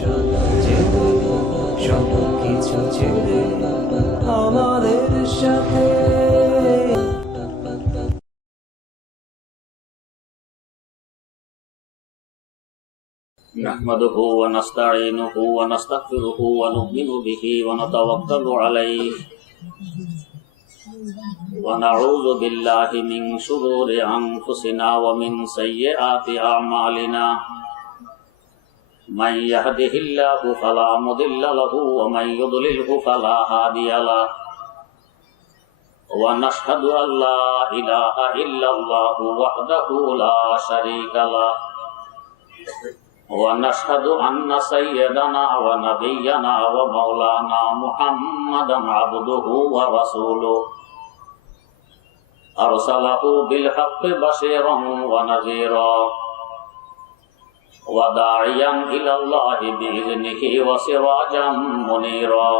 যেতে সব কিছু ছেড়ে আমাদের সাথে। نحمده ونستعينه ونستغفره ونؤمن به ونتوكل عليه ونعوذ بالله من شرور أنفسنا ومن سيئات أعمالنا من يهده الله فلا مضل له ومن يضلله فلا هادي له ونشهد أن لا إله إلا الله وحده لا شريك له ونشهد أن سيدنا ونبينا ومولانا محمدا عبده ورسوله أرسله بالحق بشيرا ونذيرا وداعيا إلى الله بإذنه وسراجا منيرا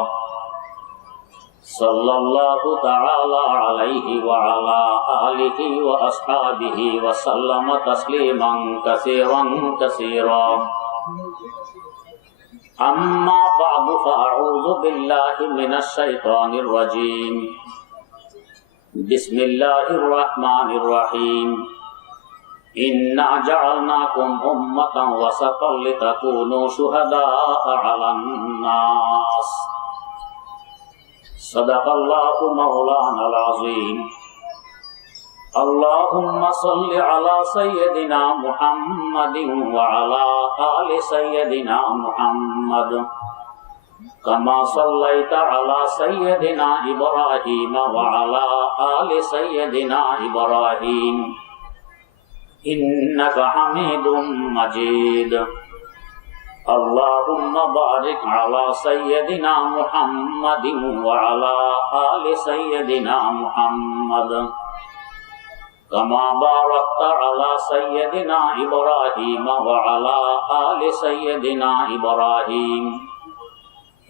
صلى الله تعالى عليه وعلى آله وأصحابه وسلم تسليما كثيرا كثيرا أما بعد فأعوذ بالله من الشيطان الرجيم بسم الله الرحمن الرحيم إنا جعلناكم أمة وسطا لتكونوا شهداء على الناس صدق الله مولانا العظيم اللهم صل على سيدنا محمد وعلى آل سيدنا محمد كما صليت على سيدنا إبراهيم وعلى آل سيدنا إبراهيم إنك حميد مجيد اللهم بارك على سيدنا محمد وعلى آل سيدنا محمد كما باركت على سيدنا إبراهيم وعلى آل سيدنا إبراهيم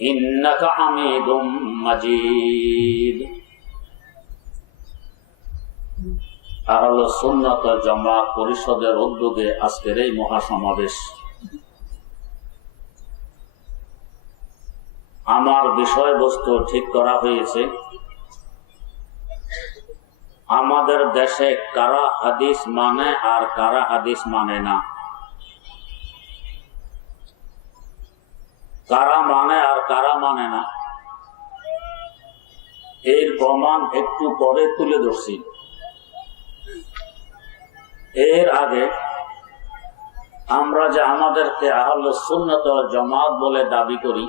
إنك حميد مجيد আহলে সুন্নাত ওয়াল জামাত পরিষদের উদ্যোগে আজকের এই মহাসমাবেশ। আমার বিষয়বস্তু ঠিক করা হয়েছে, আমাদের দেশে কারা হাদিস মানে আর কারা হাদিস মানে না, কারা মানে আর কারা মানে না, এর প্রমাণ একটু পরে তুলে ধরছি। এর আগে আমরা যে আমাদেরকে আহলে সুন্নাত ওয়াল জামাত বলে দাবি করি,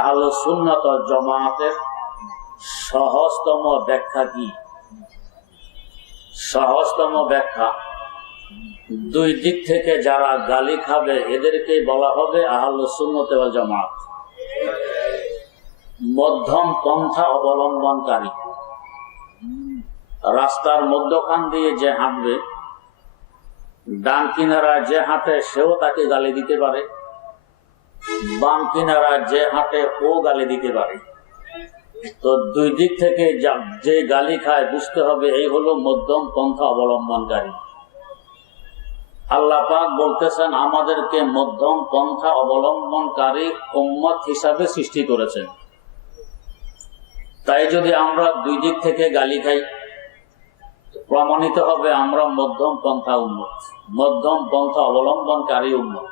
আহলে সুন্নাত ওয়াল জামাতের সহজতম ব্যাখ্যা কি? সহজতম ব্যাখ্যা, দুই দিক থেকে যারা গালি খাবে এদেরকেই বলা হবে আহলে সুন্নাত ওয়াল জামাত। মধ্যম পন্থা অবলম্বনকারী, রাস্তার মধ্যখান দিয়ে যে হাঁটবে, ডান কিনারায় যে হাঁটে সেও তাকে গালি দিতে পারে, বাম কিনারায় যে হাঁটে ও গালি দিতে পারে। তো দুই দিক থেকে যে গালি খায় বুঝতে হবে এই হলো মধ্যম পন্থা অবলম্বনকারী। আল্লাহ পাক বলতেছেন আমাদেরকে মধ্যম পন্থা অবলম্বনকারী উম্মত হিসাবে সৃষ্টি করেছেন। তাই যদি আমরা দুই দিক থেকে গালি খাই প্রমাণিত হবে আমরা মধ্যম পন্থা উম্মত, মধ্যম পন্থা অবলম্বনকারী উম্মত।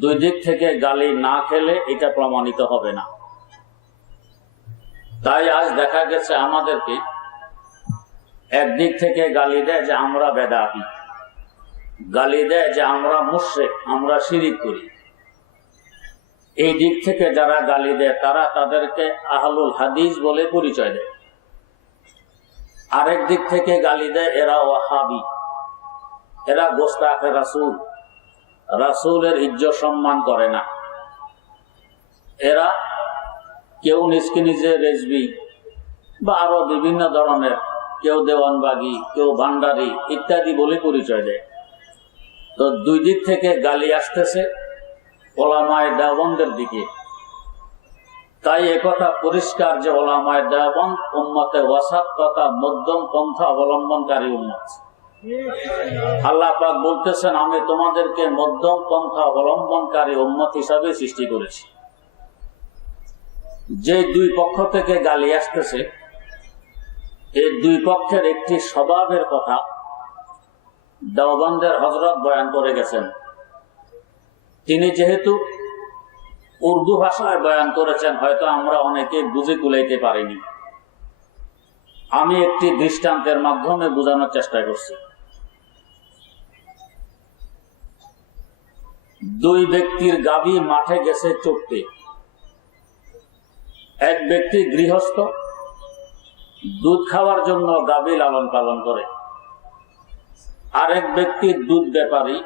দুই দিক থেকে গালি না খেলে এটা প্রমাণিত হবে না। তাই আজ দেখা গেছে আমাদেরকে একদিক থেকে গালি দেয় যে আমরা বেদাতি, গালি দেয় যে আমরা মুশরিক, আমরা শিরিক করি। এই দিক থেকে যারা গালি দেয় তারা তাদেরকে আহলুল হাদিস বলে পরিচয় দেয়। আরেক দিক থেকে গালি দেয় এরা ওয়াহাবি, এরা গোস্তাখে রাসূল, রাসূলের ইজ্জত সম্মান করে না। এরা কেউ নিজকে নিজে রেজবি বা আরো বিভিন্ন ধরনের, কেউ দেওয়ানবাগি, কেউ ভান্ডারি ইত্যাদি বলে পরিচয় দেয়। তো দুই দিক থেকে গালি আসতেছে ওলামায়ে দেওবন্দের দিকে। তাই একথা পরিষ্কার যে ওলামায়ে দেওবন্দ উম্মতে ওয়াসাত তথা মধ্যম পন্থা অবলম্বনকারী উম্মত। আল্লাহ পাক বলতেছেন, আমি তোমাদেরকে মধ্যম পন্থা অবলম্বনকারী উম্মত হিসাবে সৃষ্টি করেছি। যে দুই পক্ষ থেকে গালি আসতেছে, এই দুই পক্ষের একটি স্বভাবের কথা দেওবন্দের হযরত বয়ান করে গেছেন। তিনি যেহেতু উর্দু ভাষায় বয়ান করেছেন, হয়তো আমরা অনেকে বুঝে কুলাইতে পারিনি। আমি একটি দৃষ্টান্তের মাধ্যমে বোঝানোর চেষ্টা করছি। দুই ব্যক্তির গাভী মাঠে গেছে চড়তে। এক ব্যক্তি গৃহস্থ, দুধ খাওয়ার জন্য গাভী লালন পালন করে। আরেক ব্যক্তি দুধ ব্যাপারী,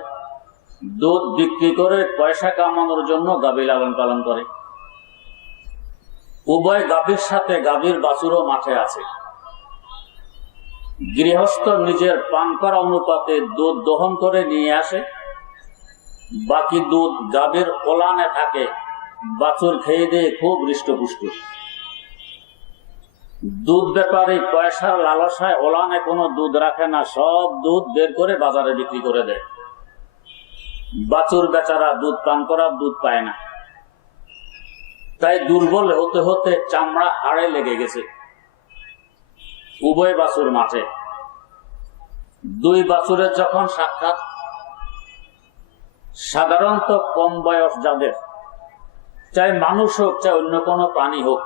দুধ বিক্রি করে পয়সা কামানোর জন্য গাভী লালন পালন করে। উভয় গাভীর সাথে গাভীর বাছুরও মাঠে আছে। গৃহস্থ নিজের পান করা অনুপাতে দুধ দহন করে নিয়ে আসে, বাকি দুধ গাভীর ওলানে থাকে, বাছুর খেয়ে দিয়ে খুব হৃষ্টপুষ্ট। দুধ ব্যাপারী পয়সার লালসায় ওলানে কোনো দুধ রাখে না, সব দুধ বের করে বাজারে বিক্রি করে দেয়। বাছুর বেচারা দুধ পান করার দুধ পায় না, তাই দুর্বল হতে হতে চামড়া হাড়ে লেগে গেছে। উভয় বাছুর মাঠে। দুই বাছুরের যখন সাক্ষাৎ, সাধারণত কম বয়স যাদের, চাই মানুষ হোক চাই অন্য কোনো প্রাণী হোক,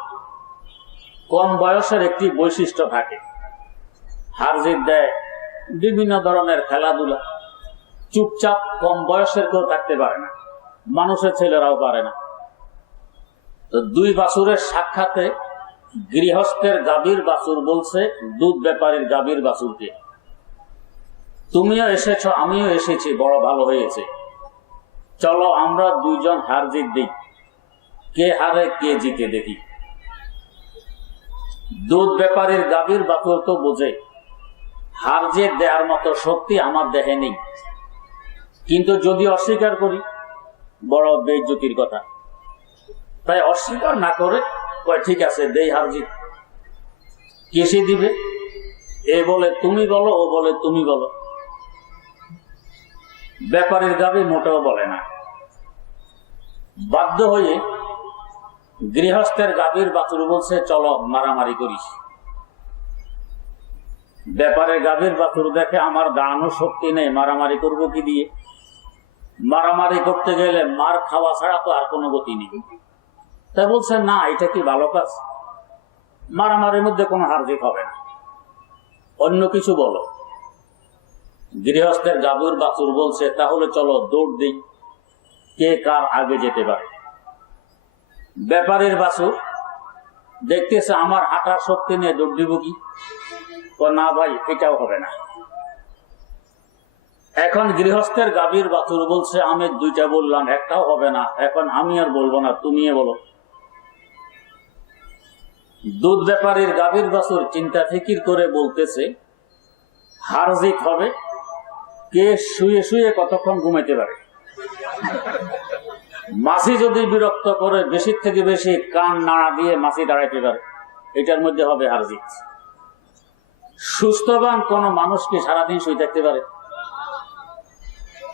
কম বয়সের একটি বৈশিষ্ট্য থাকে, হার জিত দেয়, বিভিন্ন ধরনের খেলাধুলা। চুপচাপ কম বয়সের কেউ থাকতে পারে না, মানুষের ছেলেরাও পারে না। তো দুই বাছুরের সাক্ষাতে গৃহস্থের গাভীর বাছুর বলছে দুধ ব্যাপারীর গাভীর বাছুরকে, তুমিও এসেছ, আমিও এসেছি, বড় ভালো হয়েছে, চলো আমরা দুইজন হার জিত দিই, কে হারে কে জিতে দেখি। দুধ ব্যাপারীর গাভীর বাছুর তো বোঝে হার জিত দেওয়ার মতো শক্তি আমার দেহে নেই, কিন্তু যদি অস্বীকার করি বড় বেইজ্জতির কথা, তাই অস্বীকার না করে কয় ঠিক আছে দেই হার জিত। কেসে দিবে, এ বলে তুমি বলো, ও বলে তুমি বলো। ব্যাপারীর গাভী মোটেও বলে না। বাধ্য হয়ে গৃহস্থের গাভীর বাছুর বলছে চলো মারামারি করিস। ব্যাপারের গাভীর বাছুর দেখে আমার দাঁড়ানোর শক্তি নেই, মারামারি করবো কি দিয়ে? মারামারি করতে গেলে মার খাওয়া ছাড়া তো আর কোনো গতি নেই। তাই বলছে না, এটা কি ভালো কাজ? মারামারির মধ্যে কোনো হার জিত হবে না, অন্য কিছু বলো। গৃহস্থের গাভীর বাছুর বলছে তাহলে চলো দৌড় দিই, কে কার আগে যেতে পারে। ব্যাপারীর বাছুর দেখতেছে আমার হাঁটার শক্তি নিয়ে দৌড় দিব কি? না ভাই, এটাও হবে না। এখন গৃহস্থের গাভীর বাছুর বলছে আমি দুইটা বললাম, একটাও হবে না, এখন আমি আর বলবো না, তুমি বলো। দুধ ব্যাপারীর গাভীর বাছুর চিন্তা ফিকির করে বলতেছে হার জিত হবে, কে শুয়ে শুয়ে কতক্ষণ ঘুমাইতে পারে। মাছি যদি বিরক্ত করে বেশি থেকে বেশি কান নাড়া দিয়ে মাছি দাঁড়াইতে পারে, এটার মধ্যে হবে হার জিত। সুস্থবান কোন মানুষ কি সারাদিন শুয়ে থাকতে পারে?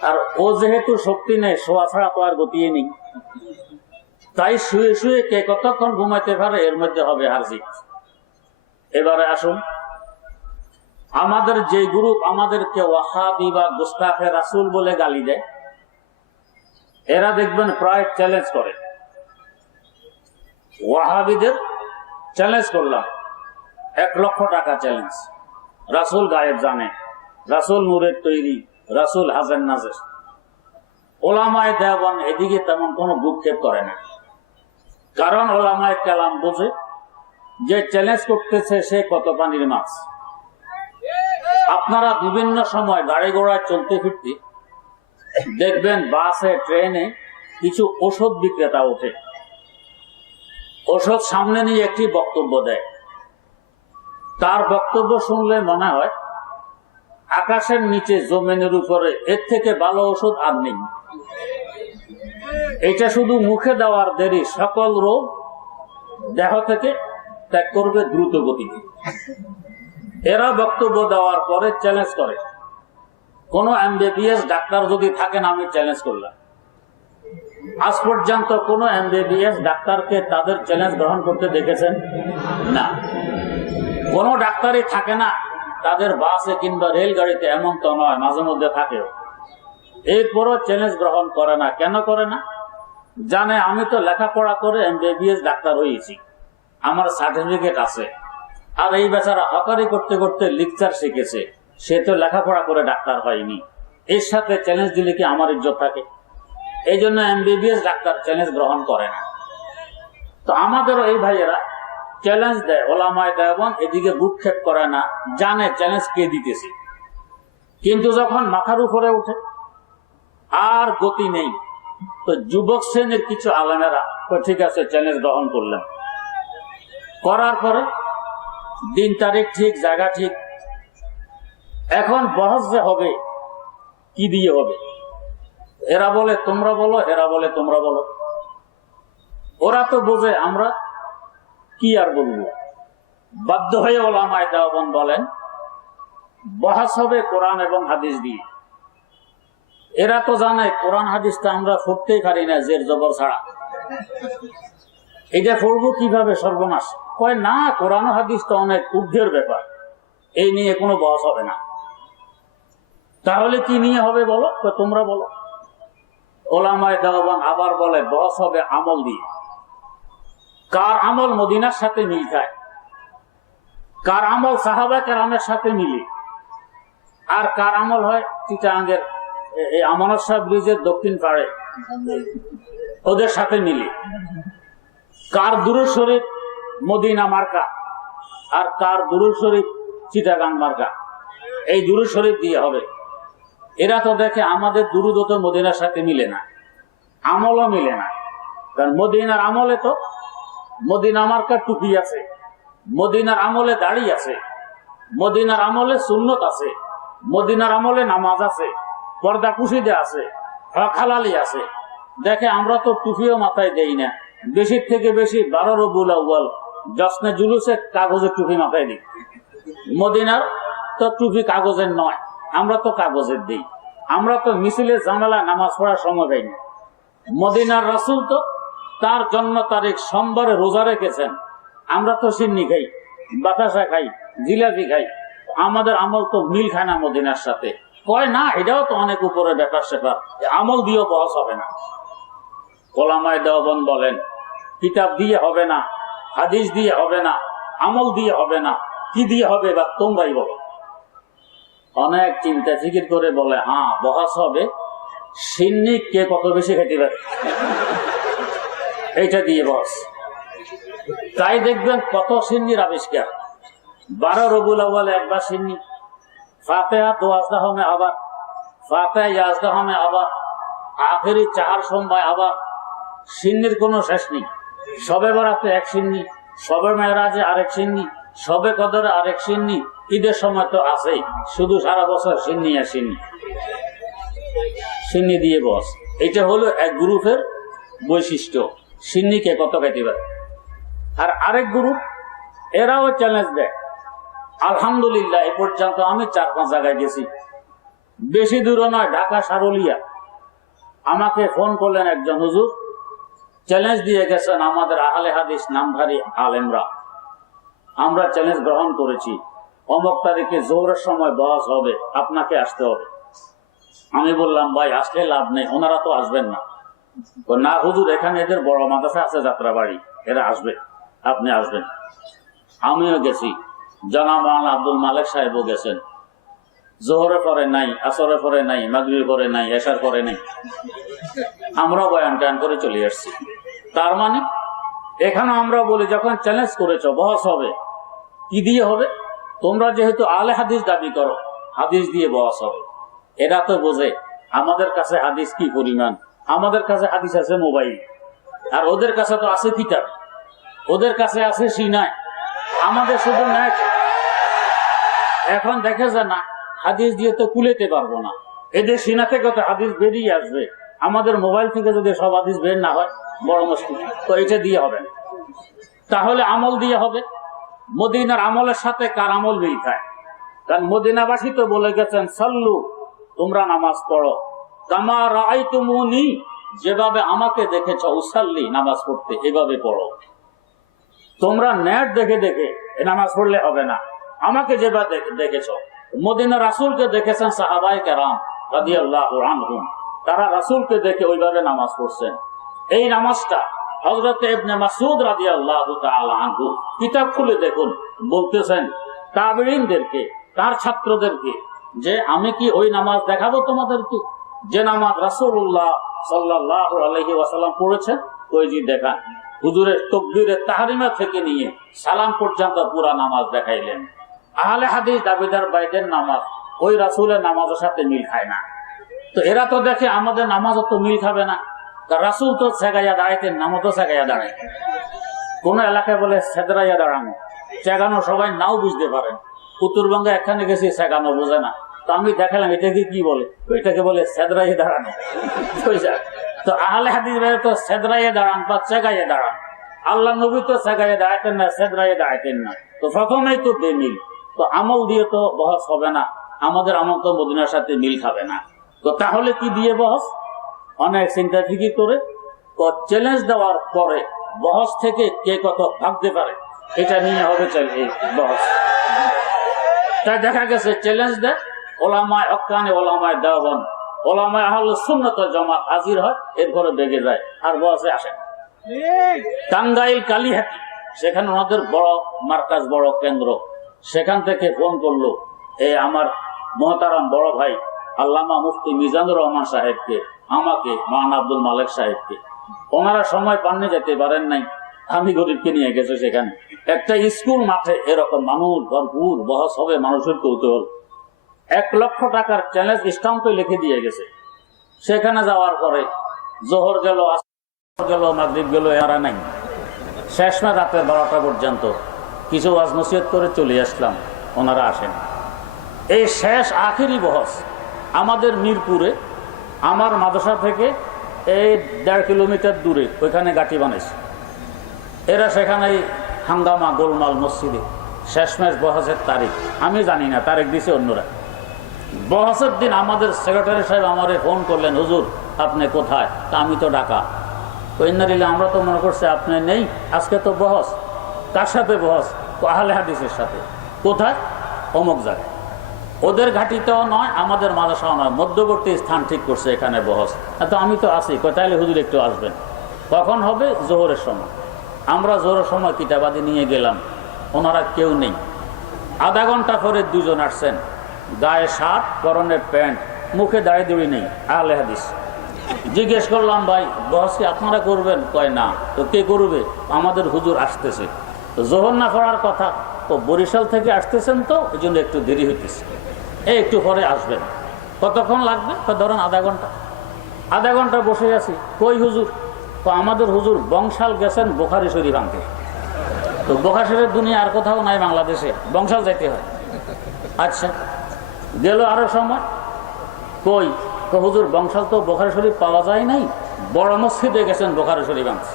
আর ও যেহেতু শক্তি নেই, শোয়া ছাড়া তো আর গতিয়ে নেই, তাই শুয়ে শুয়ে কে কতক্ষণ ঘুমাইতে পারে এর মধ্যে হবে হার জিত। এবারে আসুন, আমাদের যে গ্রুপ আমাদেরকে ওয়াহাবি বা গুস্তাখে রাসূল বলে গালি দেয়, এরা দেখবেন প্রায় চ্যালেঞ্জ করে। ওয়াহাবিদের চ্যালেঞ্জ করলাম, 1 লক্ষ টাকা চ্যালেঞ্জ। রাসূল গায়েব জানে, রাসূল নূরের তৈরি, রাসূল হাজার নাজের। ওলামায়ে দেওবন্দ এদিকে তেমন কোনো ভ্রুক্ষেপ করে না, কারণ ওলামায়ে কেরাম বোঝে যে চ্যালেঞ্জ করতেছে সে কত পানির মাছ। আপনারা বিভিন্ন সময় গাড়ি ঘোড়ায় চলতে ফিরতে দেখবেন বাসে ট্রেনে কিছু ওষুধ বিক্রেতা ওঠে, ওষুধ সামনে নিয়ে একটি বক্তব্য দেয়। তার বক্তব্য শুনলে মনে হয় আকাশের নিচে জমিনের উপরে এর থেকে ভালো ওষুধ আর নেই। এটা শুধু মুখে দেওয়ার দেরি, সকল রোগ দেহ থেকে ত্যাগ করবে দ্রুত গতিতে। এরা বক্তব্য দেওয়ার পরে চ্যালেঞ্জ করে কোন এমবিবিএস ডাক্তার যদি থাকেন, আমি চ্যালেঞ্জ করলাম, আজ পর্যন্ত কোন এমবিবিএস ডাক্তারকে তাদের চ্যালেঞ্জ গ্রহণ করতে দেখেছেন? না। কোন ডাক্তারই থাকে না তাদের বাসে কিংবা রেলগাড়িতে, এমন তো নয়, মাঝে মধ্যে থাকেও। এরপরও চ্যালেঞ্জ গ্রহণ করে না। কেন করে না? জানে আমি তো লেখাপড়া করে এমবিবিএস ডাক্তার হয়েছি, আমার সার্টিফিকেট আছে। আর এই বেচারা হকারি করতে করতে লেকচার শিখেছে, সে তো লেখাপড়া করে ডাক্তার হয়নি। এর সাথে চ্যালেঞ্জ দিলে কি আমার ইজ্জত থাকে? এই জন্য এমবিবিএস ডাক্তার চ্যালেঞ্জ গ্রহণ করে না। তো আমাদেরও এই ভাইয়েরা চ্যালেঞ্জ দেয়, ওলামায়ে দেওবন্দ এদিকে ভ্রুক্ষেপ করে না, জানে চ্যালেঞ্জ কে দিতেছে। কিন্তু যখন মাথার উপরে উঠে আর গতি নেই, তো যুবক শ্রেণীর কিছু আলেমেরা ঠিক আছে চ্যালেঞ্জ গ্রহণ করলেন। করার পরে দিন তারিখ ঠিক, জায়গা ঠিক। এখন বহস যে হবে, কি দিয়ে হবে? এরা বলে তোমরা বলো, এরা বলে তোমরা বলো। ওরা তো বোঝে, আমরা কি আর বলবো। বাধ্য হয়ে ওলামায়ে দেওবন্দ বলেন বহস হবে কোরআন এবং হাদিস দিয়ে। এরা তো জানে কোরআন হাদিসটা আমরা পড়তেই পারি না জের জবর ছাড়া, এটা পড়বো কিভাবে? সর্বনাশ। কয় না, কোরআন হাদিস তো অনেক ঊর্ধ্বের ব্যাপার, এই নিয়ে কোনো বহস হবে না। তাহলে কি নিয়ে হবে বলো? তোমরা বলো। ওলামায়ে দেওবন্দ আবার বলে বহস হবে আমল দিয়ে। কার আমল মদিনার সাথে মিল খায়, কার আমল সাহাবা কেরামের সাথে মিলে, আর কার আমল হয় চিটাগাঙ্গের এই আমানত শাহ ব্রিজের দক্ষিণ পাড়ে ওদের সাথে মিলে। কার দুরূদ শরীফ মদিনা মার্কা, আর কার দুরূদ শরীফ চিটাগাং মার্কা, এই দুরূদ শরীফ দিয়ে হবে। এরা তো দেখে আমাদের দুরূদ তো মদিনার সাথে মিলে না, আমলও মিলে না। কারণ মদিনার আমলে তো মদিনা মার্কার টুপি আছে, মদিনার আমলে দাড়ি আছে, মদিনার আমলে সুন্নত আছে, মদিনার আমলে নামাজ আছে, পর্দা কুশিদে আছে, হক হালালি আছে। দেখে আমরা তো টুপিও মাথায় দেই না, বেশির থেকে বেশি 12 রবিউল আউয়াল জশ্নে জুলুসে কাগজের টুপি মাথায় দিই। মদিনার তো টুপি কাগজের নয়, আমরা তো কাগজের দিই। আমরা তো মিছিলের জানালা নামাজ পড়ার সময় পাই না। মদিনার রাসূল তো তার জন্ম তারিখ সোমবারে রোজা রেখেছেন, আমরা তো সিন্নি খাই, বাতাসা খাই, জিলাপি খাই। আমাদের আমল তো মিল খায় না মদিনার সাথে। কয় না, এটাও তো অনেক উপরে ব্যাপার সেপার, আমল দিয়েও বহস হবে না। ওলামায়ে দেওবন্দ বলেন কিতাব দিয়ে হবে না, হাদিস দিয়ে হবে না, আমল দিয়ে হবে না, কি দিয়ে হবে বা তোমরাই বলো। অনেক চিন্তা ফিকির করে বলে হ্যাঁ বহস হবে সিন্নি কে কত বেশি খেতে পারে, এইটা দিয়ে বস। তাই দেখবেন কত সিন্নির আবিষ্কার। 12 রবিউল আউয়ালে একবার সিন্নি, ফাতিহা দোয়াজদা হবে আবার, ফাতিহা ইয়াজদা হবে আবার, আখেরি 4 সোমবার আবার। সিন্নির কোনো শেষ নেই। শবে বরাতে এক সিন্নি, শবে মেরাজে আরেক সিন্নি, শবে কদরে আরেক সিন্নি, ঈদের সময় তো আছেই। শুধু সারা বছর সিন্নি আর সিন্নি, সিন্নি দিয়ে বস। এটা হলো এক গ্রুপের বৈশিষ্ট্য, সিন্নিকে কত খাইতে পারে। আর আরেক গ্রুপ এরাও চ্যালেঞ্জ দেয়। আলহামদুলিল্লাহ এ পর্যন্ত আমি 4-5 জায়গায় গেছি, বেশি দূরে নয়, ঢাকা সারুলিয়া। আমাকে ফোন করলেন একজন হুজুর, চ্যালেঞ্জ দিয়ে গেছেন আমাদের আহলে হাদিস নামধারী আলেমরা, আমরা চ্যালেঞ্জ গ্রহণ করেছি, অমুক তারিখে জোহরের সময় বহস হবে, আপনাকে আসতে হবে। আমি বললাম ভাই আসলে লাভ নেই, ওনারা তো আসবেন না। না হুজুর, এখানে এদের বড় মাদ্রাসা আছে যাত্রাবাড়ি, এরা আসবে, আপনি আসবেন। আমিও গেছি, জনাব মাওলানা আব্দুল মালেক সাহেবও গেছেন। জোহরে পরে নাই, আসরে পরে নাই, মাগরিবে পরে নাই, এশার পরে নাই, আমরাও বয়ান টান করে চলে আসছি। তার মানে এখানে আমরা বলি যখন চ্যালেঞ্জ করেছো বহস হবে, কি দিয়ে হবে? তোমরা যেহেতু আলে হাদিস দাবি করো, হাদিস দিয়ে বহস হবে। এরা তো বোঝে আমাদের কাছে হাদিস কি পরিমাণ। আমাদের কাছে হাদিস আছে মোবাইল, আর ওদের কাছে তো আছে কিতাব, ওদের কাছে আছে সিনায়, আমাদের শুধু ন্যায়। এখন দেখে যে না, হাদিস দিয়ে তো কুলেতে পারবো না, এদের সিনা থেকে তো হাদিস বেরিয়ে আসবে, আমাদের মোবাইল থেকে যদি সব হাদিস বের না হয় বড় মুশকিল। তো এটা দিয়ে হবে না, তাহলে আমল দিয়ে হবে। মদিনার আমলের সাথে কার আমল মিল খায়? কারণ মদিনাবাসী তো বলে গেছেন সাল্লু তোমরা নামাজ পড়ো, কামা রাআইতুমুনি, যেভাবে আমাকে দেখেছ উসাল্লি, নামাজ পড়তে, এভাবে পড়ো। তোমরা নেট দেখে দেখে নামাজ পড়লে হবে না, আমাকে যেভাবে দেখেছ। মদিনা রাসূলকে দেখেছেন সাহাবায়ে কেরাম রাদিয়াল্লাহু আনহুম, তারা রাসূলকে দেখে ওইভাবে নামাজ পড়ছেন। এই নামাজটা হযরত ইবনে মাসউদ রাদিয়াল্লাহু তাআলা আনহু কিতাব খুলে দেখুন, বলতেছেন তাবেঈনদেরকে, তার ছাত্রদেরকে, যে আমি কি ওই নামাজ দেখাবো তোমাদেরকে যে নামাজ রাসূলুল্লাহ সাল্লাল্লাহু আলাইহি ওয়াসাল্লাম পড়েছেন? কই জি দেখান। হুজুরের তাকবীরে তাহরিমা থেকে নিয়ে সালাম পর্যন্ত পুরা নামাজ দেখাইলেন। আহলে হাদিস দাবিদার বাইদের নামাজ ওই রাসূলের নামাজের সাথে মিল খায় না। তো এরা তো দেখে আমাদের নামাজও তো মিল খাবে না, রাসূল তো সেগাইয়া দাঁড়াইতেন, নামও তো সেগাইয়া দাঁড়ায়। কোন এলাকায় বলে সেদরাইয়া দাঁড়ানো, সেগানো সবাই নাও বুঝতে পারেন। উত্তরবঙ্গে এখানে গেছি, সেগানো বোঝে না। তো আমি দেখালাম এটাকে কি বলে, এটাকে বলে সেদরাইয়া দাঁড়ানো। তো আহলে হাদিস ভাই তো সেদরাইয়া দাঁড়ান বা সেগাইয়া দাঁড়ান, আল্লাহ নবী তো সেগাইয়া দাঁড়াইতেন না, সেদরাইয়া দাঁড়াইতেন না। তো প্রথমেই তো বেমিল, তো আমল দিয়ে তো বহস হবে না, আমাদের আমল তো মদিনার সাথে মিল খাবে না। তো তাহলে কি দিয়ে বহস? অনেক চিন্তা ফিকির করে চ্যালেঞ্জ দেওয়ার পরে বহস থেকে কে কত ভাগতে পারে এটা নিয়ে হবে এই বহস। তাই দেখা গেছে চ্যালেঞ্জ দেয় ওলামায়ে হক্কানি, ওলামায়ে দেওবন্দ, ওলামায়ে আহলুস সুন্নাত ওয়াল জামাত হাজির হয়, এরপরে বেগে যায়, আর বহসে আসে না। টাঙ্গাইল কালিহাতি, সেখানে ওনাদের বড় মার্কাজ, বড় কেন্দ্র, সেখান থেকে ফোন করলো এই আমার মহতারাম বড় ভাই আল্লামা মুফতি মিজানুর রহমান সাহেবকে, আমাকে, মাওলানা আব্দুল মালেক সাহেবকে। ওনারা সময় পাননি, যেতে পারেন নাই, আমি গরিবকে নিয়ে গেছে। সেখানে একটা স্কুল মাঠে এরকম মানুষ ভরপুর, বহস হবে, মানুষের কৌতূহল। 1 লক্ষ টাকার চ্যালেঞ্জ স্টাম্পে লিখে দিয়ে গেছে। সেখানে যাওয়ার পরে জোহর গেল, আসর গেল, মাগরিব গেল, এরা নাই। শেষমে রাতের 12টা পর্যন্ত কিছু ওয়াজ নসিহত করে চলে আসলাম, ওনারা আসেন। এই শেষ আখেরি বহস আমাদের মিরপুরে, আমার মাদ্রাসা থেকে এই 1.5 কিলোমিটার দূরে, ওইখানে গাঁটি বানাইছে এরা। সেখানে হাঙ্গামা, গোলমাল মসজিদে। শেষমেশ বহসের তারিখ আমি জানি না, তারিখ দিছে অন্যরা। বহসের দিন আমাদের সেক্রেটারি সাহেব আমারে ফোন করলেন, হুজুর আপনি কোথায়? তা আমি তো ঢাকা। ইন্নালিল্লাহ, আমরা তো মনে করছি আপনি নেই, আজকে তো বহস। কার সাথে বহস? আহলে হাদিসের সাথে। কোথায়? অমুক জায়গায়। ওদের ঘাটিতেও নয়, আমাদের মাদ্রাসাও নয়, মধ্যবর্তী স্থান ঠিক করছে, এখানে বহস। তো আমি তো আসি, তাইলে হুজুর একটু আসবেন। কখন হবে? জোহরের সময়। আমরা জোহরের সময় কিতাবাদি নিয়ে গেলাম, ওনারা কেউ নেই। আধা ঘন্টা পরে 2 জন আসছেন, গায়ে শার্ট, পরনে প্যান্ট, মুখে দাঁড়িয়ে দড়ি নেই, আহলে হাদিস। জিজ্ঞেস করলাম, ভাই বহস কি আপনারা করবেন? কয় না। তো কে করবে? আমাদের হুজুর আসতেছে। তো জোহর না পড়ার কথা, ও বরিশাল থেকে আসতেছেন, তো এই জন্য একটু দেরি হইতেছে, একটু পরে আসবেন। কতক্ষণ লাগবে? ধরেন আধা ঘন্টা। আধা ঘন্টা বসে আছি। কই হুজুর? তো আমাদের হুজুর বংশাল গেছেন বুখারী শরীফ আনতে। তো বুখারী শরীফ দুনিয়া আর কোথাও নাই বাংলাদেশে, বংশাল যাইতে হয়। আচ্ছা, গেল আরো সময়। কই? তো হুজুর বংশাল তো বুখারী শরীফ পাওয়া যায় নাই, বড় মসজিদে গেছেন বুখারী শরীফ আনছে।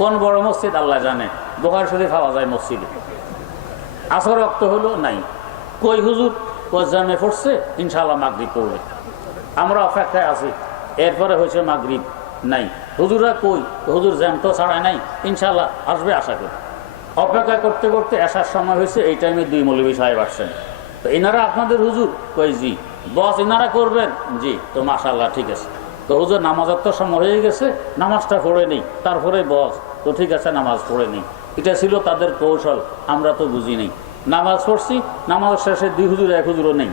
কোন বড় মসজিদ আল্লাহ জানে, বুখারী শরীফ পাওয়া যায় মসজিদে। আসর রক্ত হলো নাই। কই হুজুর? জামে পড়ছে, ইনশাআল্লাহ মাগরিব পড়বে। আমরা অপেক্ষায় আছি। এরপরে হয়েছে মাগরিব, নাই। হুজুরা কই? হুজুর জ্যাম তো ছাড়ায় নাই, ইনশাআল্লাহ আসবে আশা করি। অপেক্ষা করতে করতে আসার সময় হয়েছে, এই টাইমে 2 মৌলভী সাহেব আসছেন। তো এনারা আপনাদের হুজুর? কই জি। বস এনারা করবেন? জি। তো মাশাআল্লাহ, ঠিক আছে। তো হুজুর নামাজের তো সময় হয়ে গেছে, নামাজটা পড়ে নেই, তারপরে বস। তো ঠিক আছে, নামাজ পড়ে নেই। এটা ছিল তাদের কৌশল, আমরা তো বুঝি নেই। নামাজ পড়ছি, নামাজ শেষে 2 হুজুর, 1 হুজুরও নেই।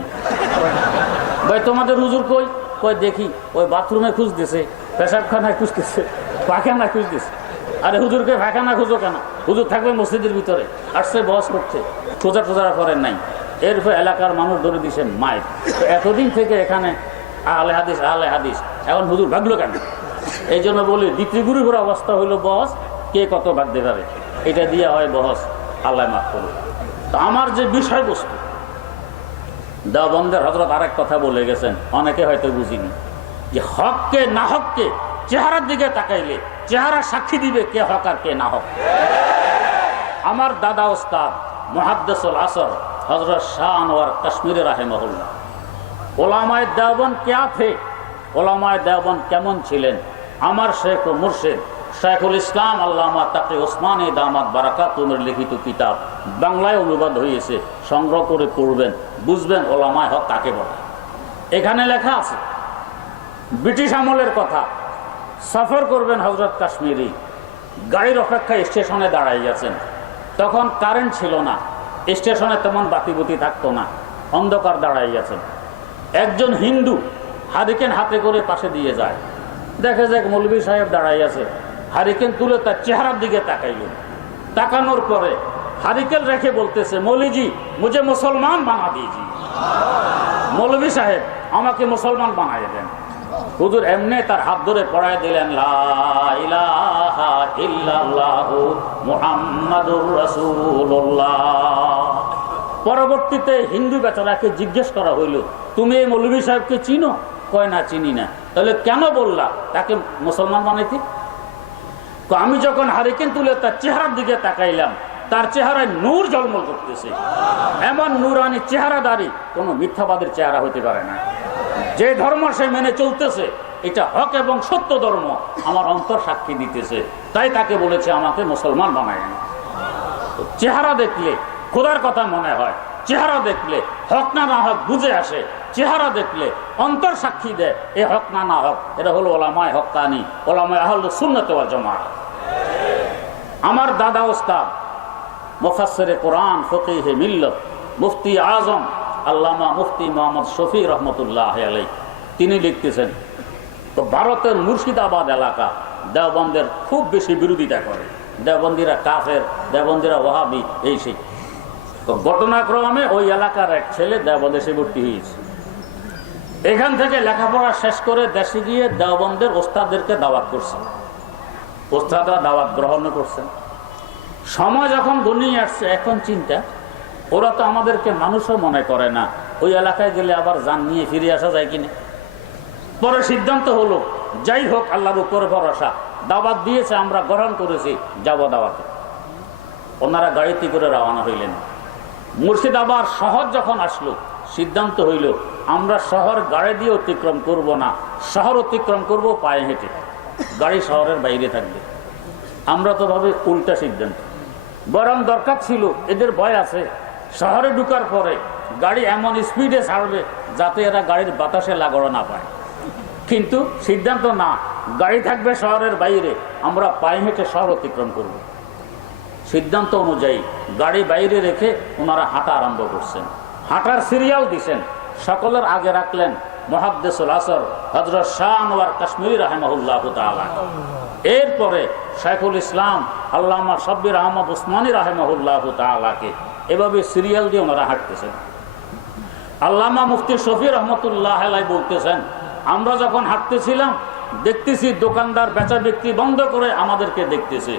ভাই তোমাদের হুজুর কই? কই দেখি ওই বাথরুমে খুঁজতেছে, পেশাবখানায় খুঁজতেছে, পায়খানা খুঁজতেছে। আরে হুজুরকে পায়খানা খুঁজো কেন? হুজুর থাকবে মসজিদের ভিতরে, আসছে বস করতে, খোঁজা টোজা করেন নাই। এরপর এলাকার মানুষ ধরে দিয়েছে মাইক। এতদিন থেকে এখানে আহলে হাদিস, আহলে হাদিস, এখন হুজুর ভাগলো কেন? এই জন্য বলি, দ্বিতীয় করে অবস্থা হইলো বস, কে কত ভাগতে পারে, এটা দিয়ে হয় বহস। আল্লাহ মাফ করুন। তো আমার যে বিষয়বস্তু, দেওবন্দের হযরত আরেক কথা বলে গেছেন, অনেকে হয়তো বুঝিনি, যে হককে না হককে চেহারার দিকে তাকাইলে চেহারা সাক্ষী দিবে কে হক আর কে না হক। আমার দাদা ওস্তাদ মুহাদ্দিসুল আসর হযরত শাহ আনোয়ার কাশ্মীরি রাহিমাহুল্লাহ, ওলামায়ে দেওবন্দ ক্যা থে, ওলামায়ে দেওবন্দ কেমন ছিলেন? আমার শেখ ও মুর্শিদ শাইখুল ইসলাম আল্লামা তাকি ওসমানী দামাত বারাকাতুহুর লিখিত কিতাব বাংলায় অনুবাদ হয়েছে, সংগ্রহ করে পড়বেন, বুঝবেন ওলামায়ে হক কাকে বলে। এখানে লেখা আছে ব্রিটিশ আমলের কথা। সফর করবেন হযরত কাশ্মীরি, গাড়ির অপেক্ষায় স্টেশনে দাঁড়াই গেছেন। তখন কারেন্ট ছিল না, স্টেশনে তেমন বাতিবুতি থাকতো না, অন্ধকার দাঁড়াই গেছেন। একজন হিন্দু হারিকেন হাতে করে পাশে দিয়ে যায়, দেখে যে মৌলভী সাহেব দাঁড়াই আছে, হারিকেন তুলে তার চেহারার দিকে তাকাইলেন। তাকানোর পরে হারিকেন রেখে বলতেছে, মৌলভী মুঝে মুসলমান বানা দিয়েছি। মৌলভী সাহেব আমাকে মুসলমান বানাই দেন। হুজুর এমনি তার হাত ধরে পড়ায় দিলেন, লা ইলাহা ইল্লাল্লাহু মুহাম্মাদুর রাসূলুল্লাহ। পরবর্তীতে হিন্দু বেচারাকে জিজ্ঞেস করা হইল, তুমি এই মৌলভী সাহেবকে চিনো? কয় না, চিনি না। তাহলে কেন বললা তাকে মুসলমান বানাইতে? আমি যখন হারিকেন তুলে তার চেহারার দিকে তাকাইলাম, তার চেহারায় নূর ঝলমল করতেছে। এমন নূরানি চেহারাদারি কোনো মিথ্যাবাদের চেহারা হইতে পারে না। যে ধর্ম সে মেনে চলতেছে এটা হক এবং সত্য ধর্ম, আমার অন্তর সাক্ষী দিতেছে, তাই তাকে বলেছে আমাকে মুসলমান বানায় না। চেহারা দেখলে খোদার কথা মনে হয়, চেহারা দেখলে হক না না হক বুঝে আসে, চেহারা দেখলে অন্তর সাক্ষী দেয় এ হক না না হক। এটা হলো ওলামায়ে হক্কানি, ওলামায়ে আহলুস সুন্নাত ওয়াল জামাত। আমার দাদা ওস্তাদ মুফাসসিরে কোরআন, ফকিহে মিল্লত, মুফতি আজম আল্লামা মুফতি মোহাম্মদ শফি রহমতুল্লাহ আলাইহি, তিনি লিখতেছেন, তো ভারতের মুর্শিদাবাদ এলাকা দেওবন্দের খুব বেশি বিরোধিতা করে। দেওবন্দিরা কাফের, দেওবন্দিরা ওয়াহাবি, এই সেই। তো ঘটনাক্রমে ওই এলাকার এক ছেলে দেওবন্দে এসে ভর্তি হয়েছে। এখান থেকে লেখাপড়া শেষ করে দেশে গিয়ে দেওবন্দের ওস্তাদদেরকে দাওয়াত করছে। ওস্তাদরা দাওয়াত গ্রহণ করছেন। সময় যখন ঘনিয়ে আসছে, এখন চিন্তা, ওরা তো আমাদেরকে মানুষও মনে করে না, ওই এলাকায় গেলে আবার জান নিয়ে ফিরে আসা যায় কিনা। পরে সিদ্ধান্ত হলো, যাই হোক আল্লাহর উপর ভরসা, দাওয়াত দিয়েছে, আমরা গ্রহণ করেছি, যাব দাওয়াতে। ওনারা গাড়িতে করে রওনা হইলেন। মুর্শিদাবাদ শহর যখন আসলো, সিদ্ধান্ত হইল আমরা শহর গাড়ি দিয়ে অতিক্রম করব না, শহর অতিক্রম করব পায়ে হেঁটে, গাড়ি শহরের বাইরে থাকবে। আমরা তো ভাবে উল্টা সিদ্ধান্ত। বরং দরকার ছিল, এদের ভয় আছে শহরে ঢুকার পরে গাড়ি এমন স্পিডে ছাড়বে যাতে এরা গাড়ির বাতাসে লাগড়া না পায়। কিন্তু সিদ্ধান্ত না, গাড়ি থাকবে শহরের বাইরে, আমরা পায়ে হেঁটে শহর অতিক্রম করব। সিদ্ধান্ত অনুযায়ী গাড়ি বাইরে রেখে ওনারা হাঁটা আরম্ভ করছেন। হাঁটার সিরিয়াল দিছেন, সকলের আগে রাখলেন মুহাদ্দিসুল আসর হযরত শাহ আনোয়ার কাশ্মীরি রাহিমাহুল্লাহ তাআলা। এরপরে শাইখুল ইসলাম আল্লামা শাব্বির আহমদ উসমানী রাহিমাহুল্লাহ তাআলাকে এভাবে সিরিয়াল দিয়ে ওনারা হাঁটতেছেন। আল্লামা মুফতি শফি রহমতুল্লাহ আলাইহি বলতেছেন, আমরা যখন হাঁটতেছিলাম দেখতেছি দোকানদার বেচা বিক্রি বন্ধ করে আমাদেরকে দেখতেছে,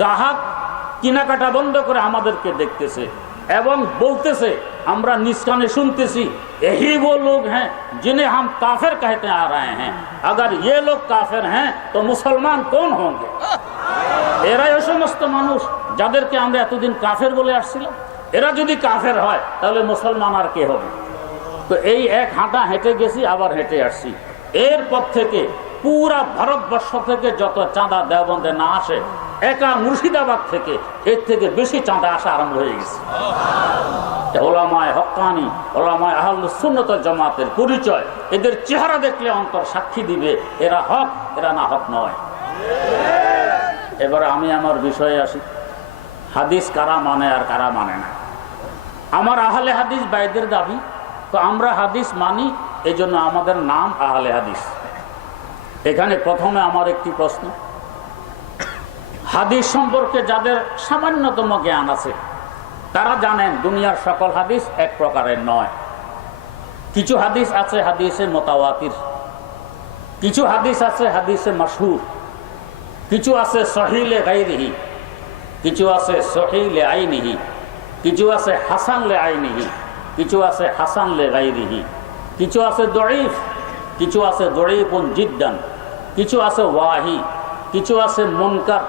গ্রাহক কেনাকাটা বন্ধ করে আমাদেরকে দেখতেছে এবং বলতেছে, আমরা নিজ কানে শুনতেছি, यही वो लोग हैं जिन्हें हम काफिर कहते आ रहे हैं, अगर ये लोग काफिर हैं तो मुसलमान कौन होंगे। এরাই ওই সমস্ত মানুষ যাদেরকে আমরা এতদিন কাফের বলে আসছিলাম, এরা যদি কাফের হয় তাহলে মুসলমান আর কে হবে। তো এই এক হাঁটা হেঁটে গেছি, আবার হেঁটে আসছি। এরপর থেকে পুরা ভারতবর্ষ থেকে যত চাঁদা দেওবন্দে না আসে, একা মুর্শিদাবাদ থেকে এর থেকে বেশি চাঁদা আসা আরম্ভ হয়ে গেছে। ওলামায়ে হক্কানি, ওলামায়ে আহলুস সুন্নাত ওয়াল জামাতের পরিচয়, এদের চেহারা দেখলে অন্তর সাক্ষী দিবে এরা হক, এরা না হক নয়। এবারে আমি আমার বিষয়ে আসি, হাদিস কারা মানে আর কারা মানে না। আমার আহলে হাদিস ভাইদের দাবি, তো আমরা হাদিস মানি, এই জন্য আমাদের নাম আহলে হাদিস। এখানে প্রথমে আমার একটি প্রশ্ন, হাদিস সম্পর্কে যাদের সামান্যতম জ্ঞান আছে তারা জানেন দুনিয়ার সকল হাদিস এক প্রকারের নয়। কিছু হাদিস আছে হাদিসে মুতাওয়াতির, কিছু হাদিস আছে হাদিসে মাশহুর, কিছু আছে সহিহ লে গায়রিহি, কিছু আছে সহিহ লে আইনিহি, কিছু আছে হাসান লে আইনিহি, কিছু আছে হাসান লে গায়রিহি, কিছু আছে দঈফ, কিছু আছে দঈফুন জিদ্দান, কিছু আছে ওয়াহি, কিছু আছে মুনকার,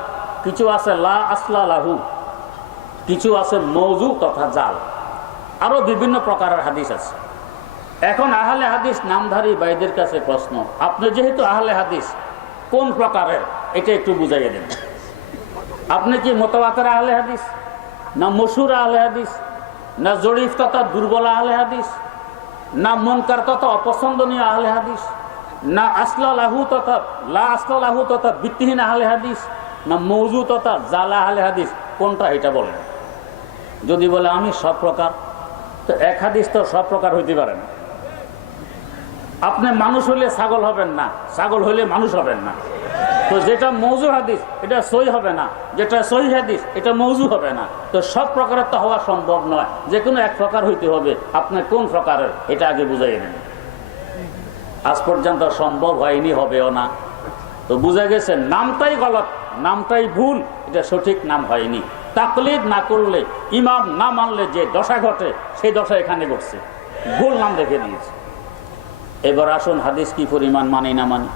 কিছু আছে লা আসলা লাহু, কিছু আছে মৌজু তথা জাল, আরো বিভিন্ন প্রকারের হাদিস আছে। এখন আহলে হাদিস নামধারী ভাইদের কাছে প্রশ্ন, আপনি যেহেতু আহলে হাদিস কোন প্রকারের এটা একটু বুঝাইয়ে দেন। আপনি কি মুতাওয়াতির আহলে হাদিস, না মশহুর আহলে হাদিস, না জরিফ তথা দুর্বল আহলে হাদিস, না মুনকার তথা অপছন্দনীয় আহলে হাদিস, না আসলা লাহু তথা লা আসলা লাহু তথা ভিত্তিহীন আহলে হাদিস, না মৌজু তথা জালা আহলে হাদিস, কোনটা এটা বলেন। যদি বলে আমি সব প্রকার, তো এক হাদিস তো সব প্রকার হইতে পারে না। আপনি মানুষ হইলে ছাগল হবেন না, ছাগল হইলে মানুষ হবেন না। তো যেটা মৌজু হাদিস এটা সহি হবে না, যেটা সহি হাদিস এটা মৌজু হবে না। তো সব প্রকারের তো হওয়া সম্ভব নয়, যে কোনো এক প্রকার হইতে হবে। আপনি কোন প্রকারের এটা আগে বুঝাই নেন। আজ পর্যন্ত সম্ভব হয়নি, হবেও না। তো বুঝা গেছে নামটাই গলত, নামটাই ভুল, এটা সঠিক নাম হয়নি। তাকলিদ না করলে, ইমাম না মানলে যে দশা ঘটে সেই দশা এখানে ঘটছে, ভুল নাম রেখে দিয়েছে। এবার আসুন হাদিস কি পরিমাণ মানি না মানি।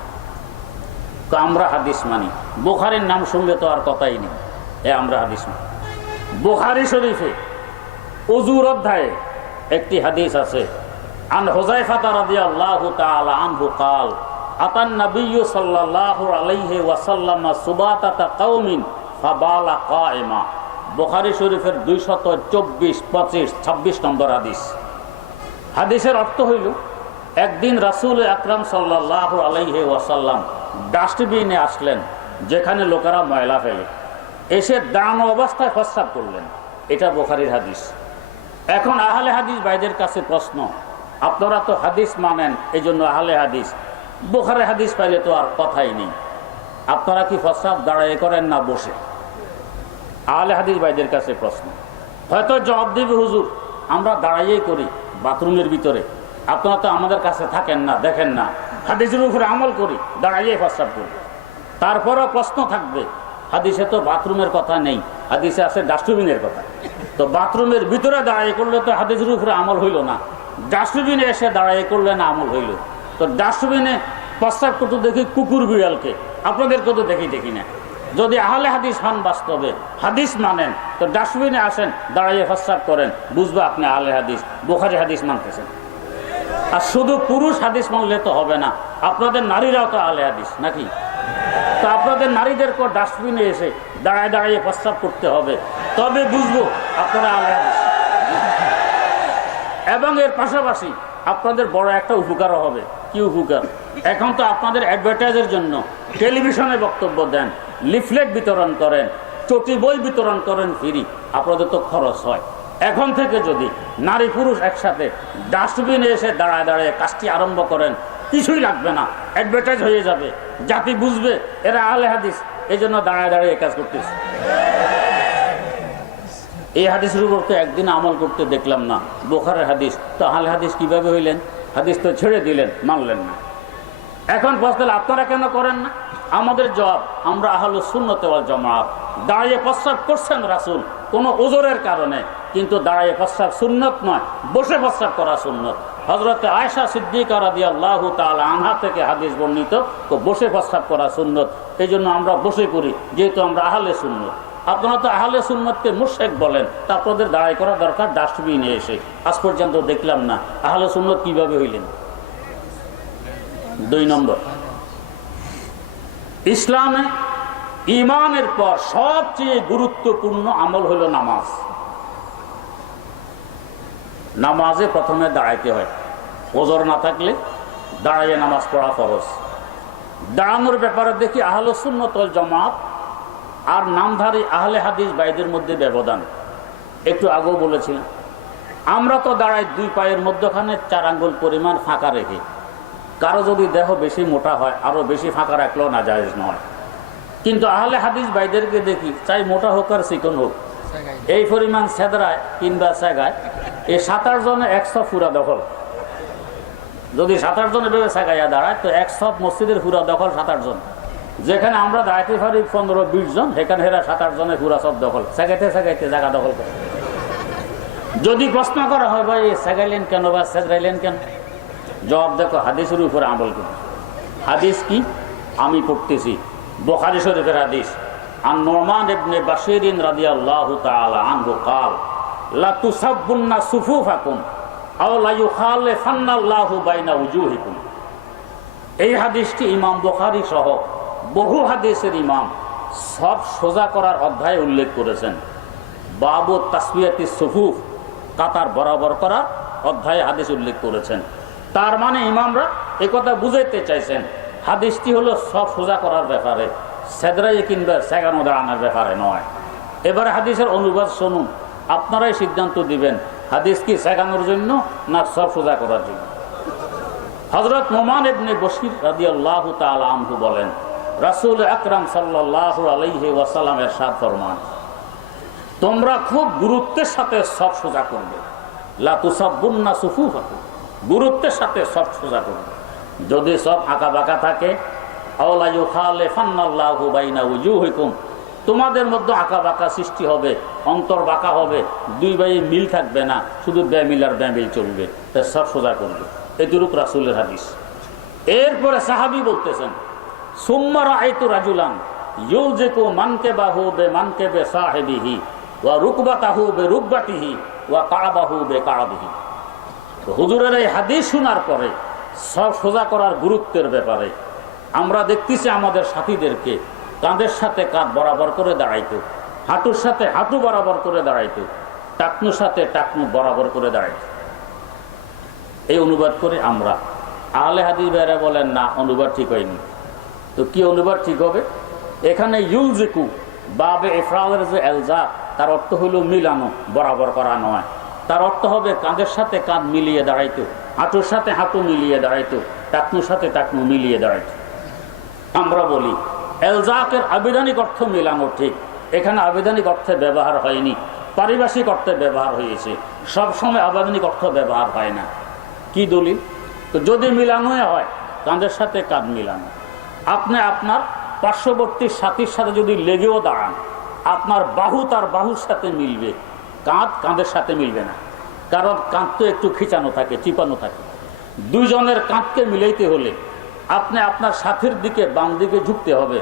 তো আমরা হাদিস মানি, বুখারীর নাম শুনলে তো আর কথাই নেই, আমরা হাদিস মানি। বুখারী শরীফে ওযুর অধ্যায়ে একটি হাদিস আছে, আন হুযায়ফা রাদিয়াল্লাহু তাআলা আনহু قال আতান নবিয়্যু সাল্লাল্লাহু আলাইহি ওয়াসাল্লাম সুবাতাতা কওমিন ফাবালা কায়মা। বুখারী শরীফের 224, 25, 26 নম্বর হাদিস। হাদিসের অর্থ হইল, একদিন রাসূল আকরাম সাল্লাল্লাহু আলাইহি ওয়াসাল্লাম ডাস্টবিনে আসলেন যেখানে লোকেরা ময়লা ফেলে, এসে দাঁড়ানো অবস্থায় প্রস্রাব করলেন। এটা বুখারীর হাদিস। এখন আহলে হাদিস ভাইদের কাছে প্রশ্ন, আপনারা তো হাদিস মানেন, এই জন্য আহলে হাদিস, বুখারী হাদিস পাইলে তো আর কথাই নেই। আপনারা কি প্রস্রাব দাঁড়ায় করেন না বসে? আহলে হাদিস ভাইদের কাছে প্রশ্ন। হয়তো জবাব দিবে, হুজুর আমরা দাঁড়াইয়েই করি বাথরুমের ভিতরে, আপনারা তো আমাদের কাছে থাকেন না, দেখেন না, হাদিসের উপরে আমল করি, দাঁড়াইয়ে প্রস্রাব করি। তারপরও প্রশ্ন থাকবে, হাদিসে তো বাথরুমের কথা নেই, হাদিসে আছে ডাস্টবিনের কথা। তো বাথরুমের ভিতরে দাঁড়াই করলে তো হাদিসের উপরে আমল হইল না, ডাস্টবিনে এসে দাঁড়াই করলে না আমল হইল। তো ডাস্টবিনে প্রস্রাব করতে দেখি কুকুর বিড়ালকে, আপনাদেরকে তো দেখি না। যদি আহলে হাদিস হন, বাস্তবে হাদিস মানেন, তো ডাস্টবিনে আসেন, দাঁড়াইয়ে প্রস্রাব করেন, বুঝবে আপনি আহলে হাদিস, বুখারী হাদিস মানতেছেন। আর শুধু পুরুষ হাদিস মানলে তো হবে না, আপনাদের নারীরাও তো আহলে হাদিস নাকি? তো আপনাদের নারীদেরকে ডাস্টবিনে এসে দাঁড়াইয়ে প্রস্রাব করতে হবে, তবে বুঝবো আপনারা আহলে হাদিস। এবং এর পাশাপাশি আপনাদের বড় একটা উপকারও হবে। কি উপকার? এখন তো আপনাদের অ্যাডভার্টাইজের জন্য টেলিভিশনে বক্তব্য দেন, লিফলেট বিতরণ করেন, চটি বই বিতরণ করেন ফ্রি, আপনাদের তো খরচ হয়। এখন থেকে যদি নারী পুরুষ একসাথে ডাস্টবিনে এসে দাঁড়ায় কাজটি আরম্ভ করেন, কিছুই লাগবে না, অ্যাডভার্টাইজ হয়ে যাবে, জাতি বুঝবে এরা আহলে হাদিস, এই জন্য দাঁড়ায় কাজ করতেছে। এই হাদিসের উপর তো একদিন আমল করতে দেখলাম না, বুখারীর হাদিস। তো আহলে হাদিস কিভাবে হইলেন? হাদিস তো ছেড়ে দিলেন, মানলেন না। এখন প্রশ্ন, আপনারা কেন করেন না? আমাদের জবাব, আমরা আহলুস সুন্নাত ওয়াল জামাত। দাঁড়িয়ে প্রস্রাব করছেন রাসূল কোনো ওজরের কারণে, কিন্তু দাঁড়িয়ে প্রস্রাব সুন্নত নয়, বসে প্রস্রাব করা সুন্নত। হযরত আয়েশা সিদ্দিকা রাদিয়াল্লাহু তাআলা আনহা থেকে হাদিস বর্ণিত, তো বসে প্রস্রাব করা সুন্নত, এই জন্য আমরা বসে করি, যেহেতু আমরা আহলে সুন্নত। আপনারা তো আহলে সুন্নতকে মুশরিক বলেন, তা আপনাদের দাঁড়াই করা দরকার ডাস্টবিনে এসে। আজ পর্যন্ত দেখলাম না আহলে সুন্নত কিভাবে হইলেন। 2 নম্বর, ইসলামে ঈমানের পর সবচেয়ে গুরুত্বপূর্ণ আমল হলো নামাজ। নামাজে প্রথমে দাঁড়াইতে হয়, ওজর না থাকলে দাঁড়াইয়ে নামাজ পড়া ফরজ। দাঁড়ানোর ব্যাপারে দেখি আহলুস সুন্নাত ওয়াল জামাত আর নামধারী আহলে হাদিস ভাইদের মধ্যে ব্যবধান। একটু আগেও বলেছিলাম, আমরা তো দাঁড়াই 2 পায়ের মধ্যখানে 4 আঙ্গুল পরিমাণ ফাঁকা রেখে। কারো যদি দেহ বেশি মোটা হয়, আরো বেশি ফাঁকা রাখলেও না জায়েজ নয়। কিন্তু আহলে হাদিস ভাইদেরকে দেখি, চাই মোটা হোক আর চিকন হোক, এই পরিমাণ সেদরায় কিংবা সেগায়, এই 7-8 জনে 100 ফুরা দখল। যদি 7-8 জন এভাবে সেগাইয়া দাঁড়ায়, তো 100 মসজিদের ফুরা দখল 7-8 জন। যেখানে আমরা দাঁড়াইতে পারি 15-20 জন, সেখানে হেরা 7-8 জনের পুরা সব দখল, সেগাইতে জায়গা দখল করে। যদি প্রশ্ন করা হয়, ভাই সেগাইলেন কেন বা সেগাইলেন কেন, জবাব দেখো, হাদিসের উপরে আমল করি। হাদিস কি? আমি পড়তেছি বুখারী শরীফের হাদিস। আন নুমান ইবনে বাশীর রাদিয়াল্লাহু তাআলা আনহু قال লা তুসাব্বুন্না সুফুফাকুম আও লা ইউখালিফান্নাল্লাহু বাইনা উজুহিকুম। এই হাদিসটি ইমাম বুখারী সহ বহু হাদিসের ইমাম সব সোজা করার অধ্যায়ে উল্লেখ করেছেন। বাবু তাসবিয়াতি সুফুফ, কাতার বরাবর করার অধ্যায়ে হাদিস উল্লেখ করেছেন। তার মানে ইমামরা একথা বুঝাইতে চাইছেন হাদিসটি হলো সব সোজা করার ব্যাপারে, সেদরাই কিংবা সেগানো দাঁড়ানোর ব্যাপারে নয়। এবারে হাদিসের অনুবাদ শুনুন, আপনারাই সিদ্ধান্ত দিবেন হাদিস কি সেগানোর জন্য না সব সোজা করার জন্য। হযরত নোমান ইবনে বশীর রাদিয়াল্লাহু তাআলা আনহু বলেন, রাসূল আকরাম সাল্লাল্লাহু আলাইহি ওয়াসাল্লাম ইরশাদ ফরমান, তোমরা খুব গুরুত্বের সাথে সব সোজা করবে। লা তুসাব্বুন্না সুফুফাকুম, গুরুত্বের সাথে সব সোজা করবে। যদি সব আঁকা বাঁকা থাকে, আও লা ইউখালিফান্নাল্লাহু বাইনা উজুহিকুম, তোমাদের মধ্যে আঁকা বাঁকা সৃষ্টি হবে, অন্তর বাঁকা হবে, দুই ভাই মিল থাকবে না, শুধু বেমিল আর বেমিল চলবে, তাই সব সোজা করবে। এতটুক রাসূলের হাদিস। এরপরে সাহাবী বলতেছেন, সুম্মা রাআইতু রাজুলান ইউলজিকু মানকিবাহু বিমানকিবি সাহিবিহি ওয়া রুকবাতাহু বিরুকবাতিহি ওয়া কা'বাহু বিকা'বিহি। তো হুজুরের এই হাদিস শোনার পরে সব সোজা করার গুরুত্বের ব্যাপারে আমরা দেখতেছি আমাদের সাথীদেরকে কাঁধের সাথে কাঁধ বরাবর করে দাঁড়াইতো, হাঁটুর সাথে হাঁটু বরাবর করে দাঁড়াইতো, টাকনুর সাথে টাকনু বরাবর করে দাঁড়াইতো। এই অনুবাদ করে আমরা আহলে হাদিস ভাইরা বলেন না, অনুবাদ ঠিক হয়নি। তো কি অনুবাদ ঠিক হবে? এখানে ইউলজিকু বাবে ইফরাদের যে এলজা, তার অর্থ হইল মিলানো, বরাবর করা নয়। তার অর্থ হবে কাঁধের সাথে কাঁধ মিলিয়ে দাঁড়াইতো, হাঁটুর সাথে হাঁটু মিলিয়ে দাঁড়াইতো, টাকনুর সাথে টাকনু মিলিয়ে দাঁড়াইতো। আমরা বলি এলজাকের আবিধানিক অর্থ মিলানো ঠিক, এখানে আবিধানিক অর্থে ব্যবহার হয়নি, পারিভাষিক অর্থে ব্যবহার হয়েছে। সবসময় আবিধানিক অর্থ ব্যবহার হয় না। কি দলিল? তো যদি মিলানো হয়, কাঁধের সাথে কাঁধ মিলানো, আপনি আপনার পার্শ্ববর্তী সাথীর সাথে যদি লেগেও দাঁড়ান, আপনার বাহু তার বাহুর সাথে মিলবে, কাঁধ কাঁধের সাথে মিলবে না। কারণ কাঁধ তো একটু খিচানো থাকে, চিপানো থাকে। দুইজনের কাঁধকে মিলাইতে হলে আপনি আপনার সাথীর দিকে বাম দিকে ঝুঁকতে হবে,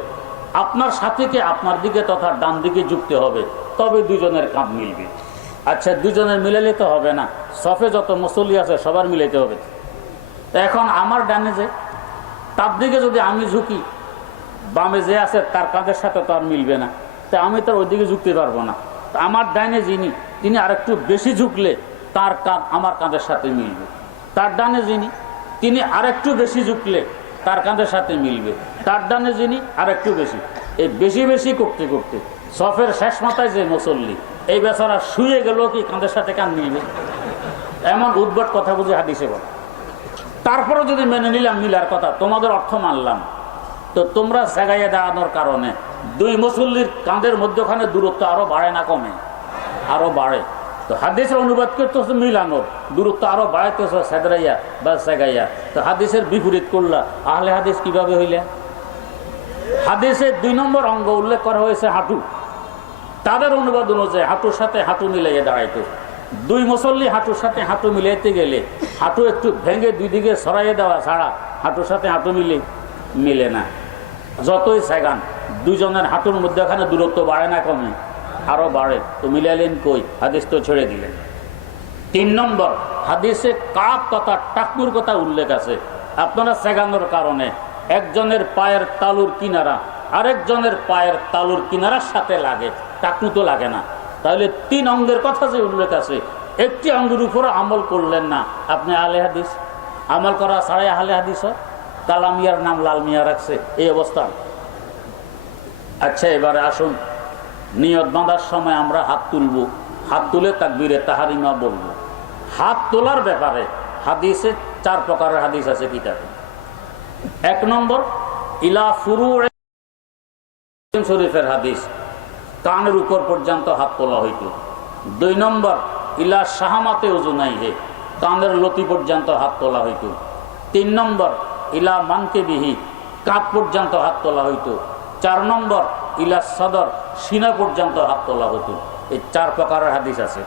আপনার সাথীকে আপনার দিকে তথা ডান দিকে ঝুঁকতে হবে, তবে দুজনের কাঁধ মিলবে। আচ্ছা, দুজনের মিলাইলে তো হবে না, সফে যত মুসল্লি আছে সবার মিলাইতে হবে। এখন আমার ডানে যে, তার দিকে যদি আমি ঝুঁকি, বামে যে আছে তার কাঁধের সাথে তো আর মিলবে না, তাই আমি তার ওই দিকে ঝুঁকতে পারবো না। আমার ডানে যিনি, তিনি আরেকটু বেশি ঝুঁকলে তার কাঁধ আমার কাঁধের সাথে মিলবে। তার ডানে যিনি, তিনি আরেকটু বেশি ঝুঁকলে তার কাঁধের সাথে মিলবে। তার ডানে যিনি আরেকটু বেশি, এই বেশি বেশি করতে করতে সফের শেষ মাথায় যে মুসল্লি, এই বেচারা শুয়ে গেল কি কাঁধের সাথে কাঁধ মিলবে? এমন উদ্ভট কথা বুঝে হাদিসে বলে। তারপরে যদি মেনে নিলাম মিলার কথা, তোমাদের অর্থ মানলাম, তো তোমরা জায়গায় দাঁড়ানোর কারণে দুই মুসল্লির কাঁধের মধ্যখানে দূরত্ব আরো বাড়ে না কমে? আরো বাড়ে। তো হাদিসের অনুবাদ করতেছে মিলানোর, দূরত্ব আরো বাড়াইতেছে সেদরাইয়া বা জায়গাইয়া। তো হাদিসের বিপরীত করলা, আহলে হাদিস কিভাবে হইলে? হাদিসের 2 নম্বর অঙ্গ উল্লেখ করা হয়েছে হাঁটু। তাদের অনুবাদ অনুযায়ী হাঁটুর সাথে হাঁটু মিলাইয়া দাঁড়াইতো। দুই মুসল্লি হাঁটুর সাথে হাঁটু মিলাইতে গেলে হাঁটু একটু ভেঙে দুই দিকে সরাইয়ে দেওয়া ছাড়া হাঁটুর সাথে হাঁটু মিলে না। যতই সেগান, দুজনের হাঁটুর মধ্যখানে দূরত্ব বাড়ে না কমে? আরো বাড়ে। তো মিলাইলেন কই? হাদিস তো ছেড়ে দিলেন। 3 নম্বর, হাদিসে কাপ কথা, টাকনুর কথা উল্লেখ আছে। আপনারা সেগানোর কারণে একজনের পায়ের তালুর কিনারা আরেকজনের পায়ের তালুর কিনারার সাথে লাগে, টাকনু তো লাগে না। তাহলে 3 অঙ্গের কথা যে উল্লেখ আছে, একটি অঙ্গের উপরে আমল করলেন না আপনি, আহলে হাদিস। আমল করা ছাড়াই আহলে হাদিস হয়? কালামিয়ার নাম লাল মিয়া রাখছে, এই অবস্থা। আচ্ছা, এবারে আসুন, নিয়ত বাঁধার সময় আমরা হাত তুলব, হাত তুলে তাকবীরে তাহরিমা বলবো। হাত তোলার ব্যাপারে হাদিসে 4 প্রকারের হাদিস আছে কিতাবে। 1 নম্বর, ইলা ফুরু'ে শরীফের হাদিস, কানের উপর পর্যন্ত হাত তোলা হইত। 2 নম্বর, ইলা শাহামাতে উজুনাইহে, কানের লতি পর্যন্ত হাত তোলা হইত। 3 নম্বর, ইলা মানকিবিহি, কাঁধ পর্যন্ত হাত তোলা হইত। 4 নম্বর, ইলা সদর, সিনা পর্যন্ত হাত তোলা হতো। এই 4 প্রকারের হাদিস আছে।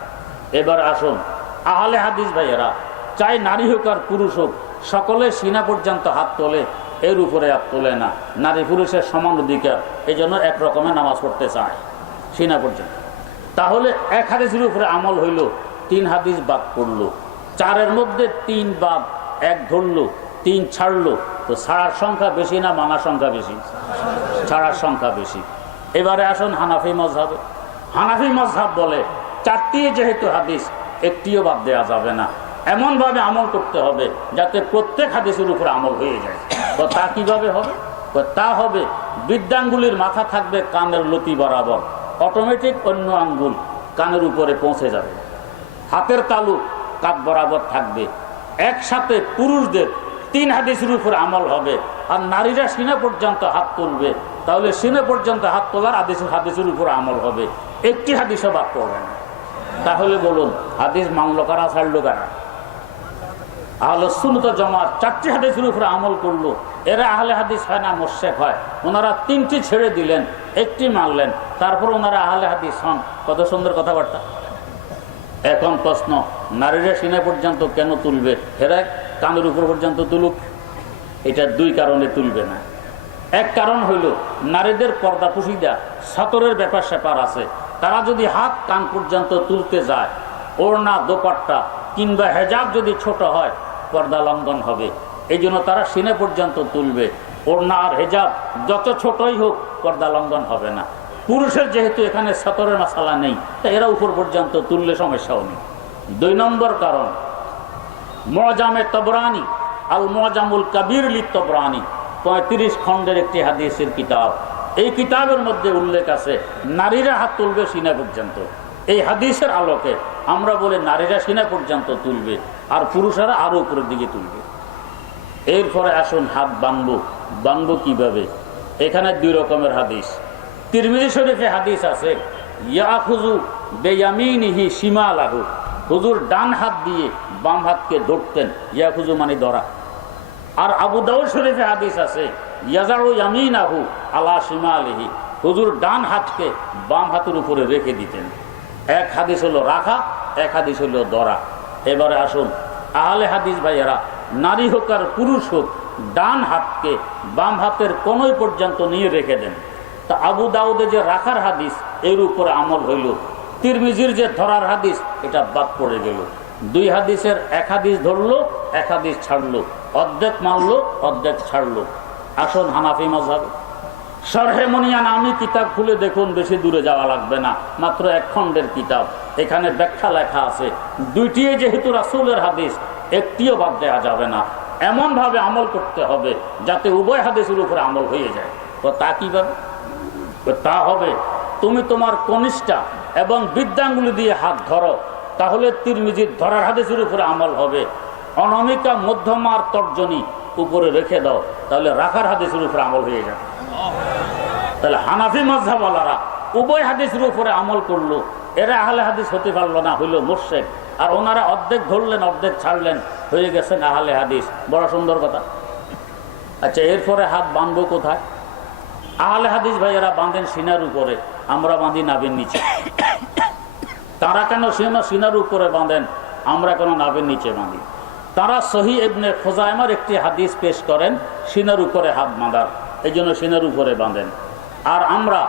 এবার আসুন, আহলে হাদিস ভাইয়েরা, চাই নারী হোক আর পুরুষ হোক, সকলে সিনা পর্যন্ত হাত তোলে, এর উপরে হাত তোলে না। নারী পুরুষের সমান অধিকার, এই জন্য এক রকমের নামাজ পড়তে চায় সিনা পর্যন্ত। তাহলে 1 হাদিসের উপরে আমল হইল, 3 হাদিস বাদ পড়লো। চারের মধ্যে 3 বাদ 1 ধরলো, 3 ছাড়লো, তো ছাড়ার সংখ্যা বেশি না মানার সংখ্যা বেশি? ছাড়ার সংখ্যা বেশি। এবারে আসুন হানাফি মযহাবে। হানাফি মযহাব বলে 4টি যেহেতু হাদিস, একটিও বাদ দেওয়া যাবে না, এমনভাবে আমল করতে হবে যাতে প্রত্যেক হাদিসের উপরে আমল হয়ে যায়। তো তা কিভাবে হবে? তা হবে বৃদ্ধাঙ্গুলির মাথা থাকবে কানের লতি বরাবর, অটোমেটিক অন্য আঙ্গুল কানের উপরে পৌঁছে যাবে। হাতের তালু কাঁধ বরাবর থাকবে। একসাথে পুরুষদের 3 হাদিসের উপরে আমল হবে, আর নারীরা সিনা পর্যন্ত হাত তুলবে, তাহলে সিনা পর্যন্ত হাত তোলার হাদিসের উপরে আমল হবে, একটি হাদিসও বাদ পড়বে না। তাহলে বলুন হাদিস মানলো কারা, ছাড়লো কারা? আহলে সুন্নাত জামাত 4টি হাদিসের উপরে আমল করলো, এরা আহলে হাদিস হয় না মুশরিক হয়? ওনারা 3টি ছেড়ে দিলেন, একটি মানলেন, তারপর ওনারা আহলে হাদিস হন। কত সুন্দর কথাবার্তা। এখন প্রশ্ন, নারীরা সিনা পর্যন্ত কেন তুলবে? এরা কানের উপর পর্যন্ত তুলুক। এটা 2 কারণে তুলবে না। এক কারণ হইল নারীদের পর্দা পুশিদা সতরের ব্যাপার স্যাপার আছে, তারা যদি হাত কান পর্যন্ত তুলতে যায়, ওড়না দোপাট্টা কিংবা হেজাব যদি ছোট হয়, পর্দা লঙ্ঘন হবে। এই জন্য তারা সিনে পর্যন্ত তুলবে। ওড়না আর হেজাব যত ছোটই হোক পর্দা লঙ্ঘন হবে না। পুরুষের যেহেতু এখানে সতরের মশালা নেই, তা এরা উপর পর্যন্ত তুললে সমস্যাও নেই। 2 নম্বর কারণ, মুআজামে তবরানি আল মুআজামুল কাবীর লি তবরানি 35 খণ্ডের একটি হাদিসের কিতাব। এই কিতাবের মধ্যে উল্লেখ আছে নারীরা হাত তুলবে সিনা পর্যন্ত। এই হাদিসের আলোকে আমরা বলে নারীরা সিনা পর্যন্ত তুলবে আর পুরুষেরা আরো উপরের দিকে তুলবে। এরপরে আসুন হাত বানবো কিভাবে? এখানে 2 রকমের হাদিস। তিরমিজি শরীফে হাদিস আছে ইয়াখুযু বিয়ামিনিহি শিমালাহু, হুজুর ডান হাত দিয়ে বাম হাতকে ধরতেন। ইয়াখুযু মানে ধরা। আর আবু দাউদ শরীফে হাদিস আছে ইয়াজাউ ইয়ামিনাহু আলা শিমালিহি, হুজুর ডান হাতকে বাম হাতের উপরে রেখে দিতেন। এক হাদিস হলো রাখা, এক হাদিস হলো ধরা। এবারে আসুন আহলে হাদিস ভাইয়েরা, নারী হোক আর পুরুষ হোক, ডান হাতকে বাম হাতের কোনই পর্যন্ত নিয়ে রেখে দেন। তা আবু দাউদে যে রাখার হাদিস, এর উপরে আমল হইল। তিরমিজির যে ধরার হাদিস, এটা বাদ পড়ে গেল। 2 হাদিসের 1 হাদিস ধরলো, 1 হাদিস ছাড়লো, অর্ধেক মানলো, অর্ধেক ছাড়লো। আসুন হানাফি মাযহাবে। শরহে মুনিয়া নামী কিতাব খুলে দেখুন, বেশি দূরে যাওয়া লাগবে না, মাত্র 1 খণ্ডের কিতাব। এখানে ব্যাখ্যা লেখা আছে 2টি যেহেতু রাসূলের হাদিস, একটিও বাদ দেওয়া যাবে না। এমনভাবে আমল করতে হবে যাতে উভয় হাদিসের উপরে আমল হয়ে যায়। তো তা কিভাবে? তা হবে তুমি তোমার কনিষ্ঠা এবং বৃদ্ধাঙ্গুলি দিয়ে হাত ধরো, তাহলে তিরমিজির ধরার হাদিসের উপরে আমল হবে। অনামিকা মধ্যমার তর্জনী উপরে রেখে দাও, তাহলে রাখার হাদিসের উপরে আমল হয়ে যাবে। তাহলে হানাফি মাযহাবওয়ালারা উভয় হাদিসের উপরে আমল করলো, এরা আহলে হাদিস হতে পারলো না, হইল মুশরিক। আর ওনারা অর্ধেক ধরলেন, অর্ধেক ছাড়লেন, হয়ে গেছেন আহলে হাদিস। বড় সুন্দর কথা। আচ্ছা, এরপরে হাত বাঁধবো কোথায়? আহলে হাদিস ভাইয়েরা বাঁধেন সিনার উপরে, আমরা বাঁধি নাভির নিচে। তারা কেন সিনার উপরে বাঁধেন, আমরা কেন নাভির নিচে বাঁধি? তারা সহিহ ইবনে খুজাইমার একটি হাদিস পেশ করেন সিনার উপরে হাত বাঁধার, এই জন্য সিনার উপরে বাঁধেন। আর আমরা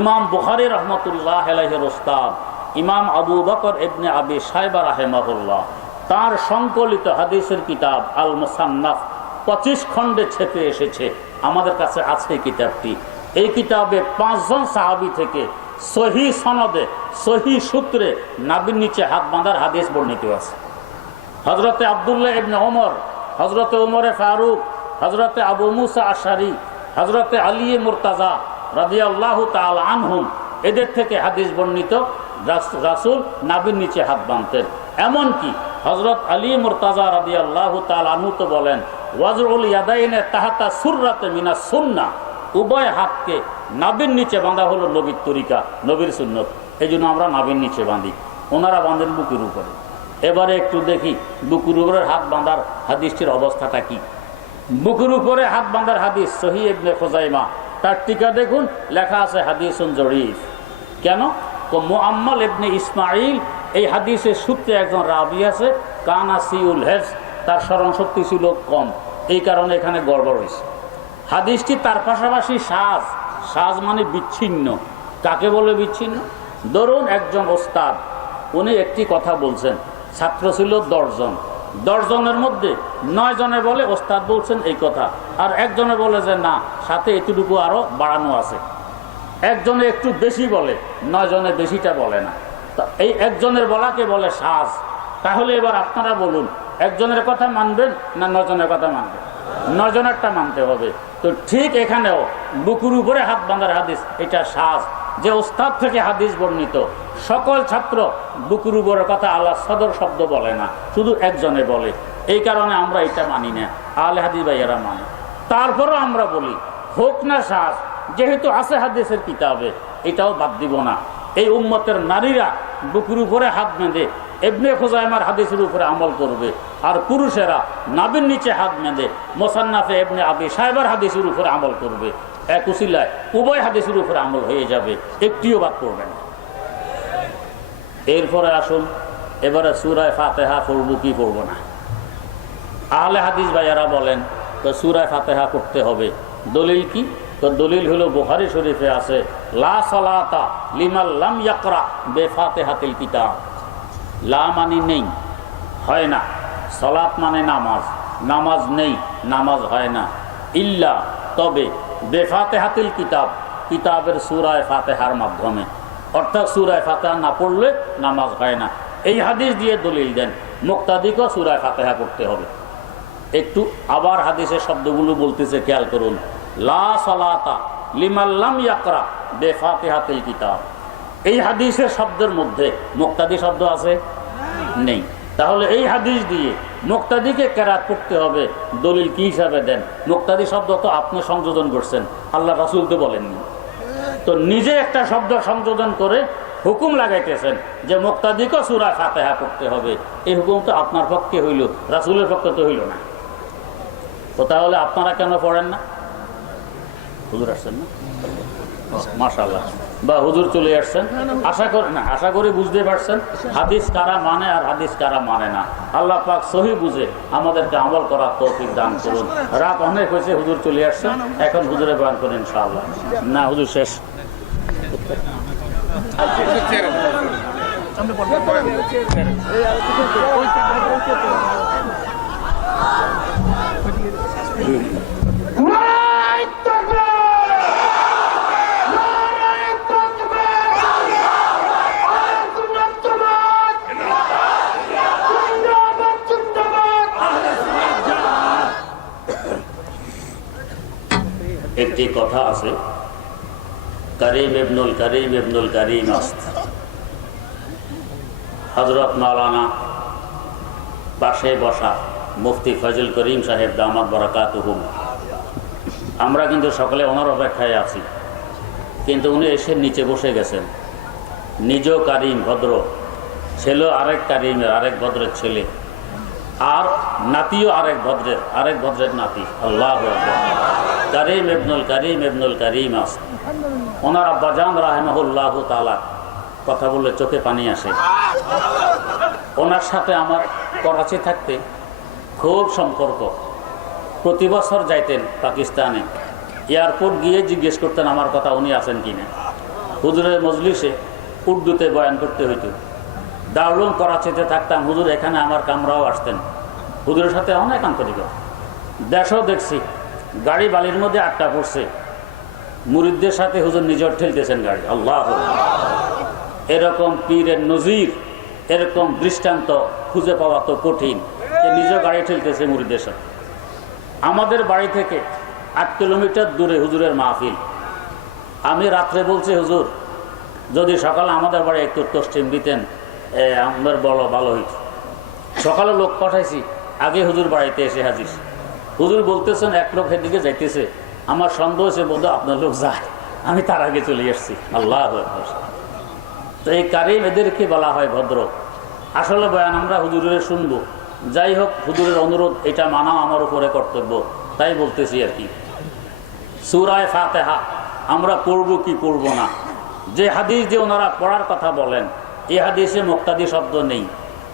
ইমাম বুখারী রহমতুল্লাহ আলাইহির উস্তাদ ইমাম আবু বকর ইবনে আবি শাইবা রাহিমাহুল্লাহ, তার সংকলিত হাদিসের কিতাব আল মুসান্নাফ 25 খণ্ডে ছেপে এসেছে। আমাদের কাছে আছে কিতাবটি। এই কিতাবে 5 জন সাহাবী থেকে সহি সনদে, সহি সূত্রে নাভির নিচে হাত বাঁধার হাদিস বর্ণিত আছে। হযরতে আব্দুল্লাহ ইবনে ওমর, হযরতে ওমরে ফারুক, হযরতে আবু মুসা আশআরী, হযরতে আলী মুরতাজা রাদিয়াল্লাহু তাআলা আনহুম, এদের থেকে হাদিস বর্ণিত রাসূল নাভির নিচে হাত বাঁধতেন। এমনকি হযরত আলী মুরতাজা রাদিয়াল্লাহু তাআলা আনহু তো বলেন ওয়াজরুল ইয়াদাইনে তাহাতা সুররাতে মিনাস সুন্নাহ, উভয় হাতকে নাভির নিচে বাঁধা হলো নবীর তরিকা, নবীর সুন্নত। এই জন্য আমরা নাভির নিচে বাঁধি, ওনারা বাঁধেন বুকের উপরে। এবারে একটু দেখি বুকের উপরে হাত বাঁধার হাদিসটির অবস্থাটা কি। বুকের উপরে হাত বাঁধার হাদিস সহিহ ইবনে খুজাইমা, তার টিকা দেখুন, লেখা আছে হাদিসুন জরিফ। কেন? মুআম্মাল ইবনে ইসমাইল, এই হাদিসের সূত্রে একজন রাবী আছে, কানা সিউল হেফজ, তার স্মরণ শক্তি ছিল কম, এই কারণে এখানে গড়বড় হয়েছে হাদিসটি। তার পাশাপাশি সাজ মানে বিচ্ছিন্ন। কাকে বলে বিচ্ছিন্ন? ধরুন একজন ওস্তাদ, উনি একটি কথা বলছেন, ছাত্র ছিল 10 জন, 10 জনের মধ্যে 9 জনে বলে ওস্তাদ বলছেন এই কথা, আর একজনে বলে যে না সাথে এতটুকু আরো বাড়ানো আছে। একজনে একটু বেশি বলে, 9 জনে বেশিটা বলে না। তো এই একজনের বলাকে বলে সাজ। তাহলে এবার আপনারা বলুন, একজনের কথা মানবেন না 9 জনের কথা মানবেন? 9 জনেরটা মানতে হবে। তো ঠিক এখানেও বুকুর উপরে হাত বাঁধার হাদিস, এটা সাজ। যে ওস্তাদ থেকে হাদিস বর্ণিত, সকল ছাত্র বুকুর উপরের কথা আল্লাহ সদর শব্দ বলে না, শুধু একজনে বলে। এই কারণে আমরা এটা মানি না, আহলে হাদিস ভাইয়েরা মানে। তারপরও আমরা বলি হোক না সাজ, যেহেতু আছে হাদিসের কিতাবে, এটাও বাদ দিব না। এই উম্মতের নারীরা বুকুর উপরে হাত বেঁধে ইবনে খুজাইমার হাদিসের উপরে আমল করবে, আর পুরুষেরা নাভির নিচে হাত বেঁধে মুসান্নাফে ইবনে আবি শাইবার হাদিসের উপরে আমল করবে। এক উসিলায় উভয় হাদিসের উপরে আমল হয়ে যাবে, একটিও বাদ করবে না। এরপরে আসুন, এবারে সূরা ফাতিহা পড়ব কি পড়ব না? আহলে হাদিস ভাইয়ারা বলেন তো সূরা ফাতিহা পড়তে হবে। দলিল কি? তো দলিল হলো বুখারী শরীফে আছে, লা সালাতা লিমান লাম ইয়াকরা বিফাতিহাতিল কিতাব। লা মানে নেই, হয় না। সালাত মানে নামাজ, নামাজ নেই, নামাজ হয় না। ইল্লা তবে বেফাতিহাতিল কিতাব, কিতাবের সূরা ফাতিহার মাধ্যমে, অর্থাৎ সূরা ফাতিহা না পড়লে নামাজ হয় না। এই হাদিস দিয়ে দলিল দেন মুক্তাদিকে সূরা ফাতিহা পড়তে হবে। একটু আবার হাদিসের শব্দগুলো বলতেছে, খেয়াল করুন। লা সালাতা লিমান লাম ইয়াকরা বিফাতিহাতিল কিতাব। এই হাদিসের শব্দের মধ্যে মুক্তাদি শব্দ আছে? নেই। তাহলে এই হাদিস দিয়ে মুক্তাদিকে কেরাত করতে হবে, দলিল কি হিসাবে দেন? মুক্তাদি শব্দ তো আপনি সংযোজন করছেন, আল্লাহ রাসূল তো বলেননি। তো নিজে একটা শব্দ সংযোজন করে হুকুম লাগাইতেছেন যে মুক্তাদিকে সূরা ফাতিহা পড়তে হবে। এই হুকুম তো আপনার পক্ষে হইল, রাসূলের পক্ষে তো হইল না। তো তাহলে আপনারা কেন পড়েন না? হুজুর আসছেন না? মাশাআল্লাহ, বা হুজুর চলে আসছেন। আশা করি বুঝতে পারছেন হাদিস কারা মানে আর হাদিস কারা মানে না। আল্লাহ পাক সহি বুঝে আমাদেরকে আমল করার তৌফিক দান করুন। রাত অনেক হয়েছে, হুজুর চলে আসছেন, এখন হুজুরে বয়ান করেন ইনশাআল্লাহ। না হুজুর শেষ। একটি কথা আছে, করিম ইবনুল করিম ইবনুল করিম আস্ত। হযরত মাওলানা পাশে বসা মুফতি ফজল করিম সাহেব দামাত বারাকাতুহুম, আমরা কিন্তু সকলে ওনার অপেক্ষায় আছি। কিন্তু উনি এসে নিচে বসে গেছেন। নিজেও কারিম ভদ্র, ছেলে আরেক কারিমের, আরেক ভদ্রের ছেলে, আর নাতিও আরেক ভদ্রের নাতি। আল্লাহু আকবার। করিম ইবনুল করিম আস্ত। ওনার আব্বাজান রাহিমাহুল্লাহু তাআলা কথা বললে চোখে পানি আসে। ওনার সাথে আমার করাচি থাকতে খুব সম্পর্ক। প্রতি বছর যাইতেন পাকিস্তানে, এয়ারপোর্ট গিয়ে জিজ্ঞেস করতেন আমার কথা উনি আছেন কিনা। হুজুরের মজলিসে উর্দুতে বয়ান করতে হইতো। দারুল করাচিতে থাকতাম, হুজুর এখানে আমার কামরাও আসতেন। হুজুরের সাথে অনেক আন্তরিকতা। দেশও দেখছি, গাড়ি বালির মধ্যে আটকা পড়ছে, মুরিদদের সাথে হুজুর নিজের ঠেলতেছেন গাড়ি। আল্লাহ, এরকম পীরের নজির, এরকম দৃষ্টান্ত খুঁজে পাওয়া তো কঠিন যে নিজে গাড়ি ঠেলতেছে মুরিদদের সাথে। আমাদের বাড়ি থেকে 8 কিলোমিটার দূরে হুজুরের মাহফিল। আমি রাত্রে বলছি, হুজুর যদি সকালে আমাদের বাড়ি একটু তসলিম দিতেন আমাদের বড় ভালো হইত। সকালে লোক পাঠাইছি, আগে হুজুর বাড়িতে এসে হাজির। হুজুর বলতেছেন এক লোক এদিকে যাইতেছে, আমার সন্দেহ হয়েছে বোধহয় আপনার লোক যায়, আমি তার আগে চলে এসছি। আল্লাহ। তো এই কারিম এদেরকে বলা হয় ভদ্র। আসলে বয়ান আমরা হুজুরের শুনবো, যাই হোক হুজুরের অনুরোধ, এটা মানা আমার উপরে কর্তব্য, তাই বলতেছি আর কি। সূরা ফাতিহা আমরা পড়বো কি পড়বো না, যে হাদিস যে ওনারা পড়ার কথা বলেন, এই হাদিসে মুক্তাদি শব্দ নেই।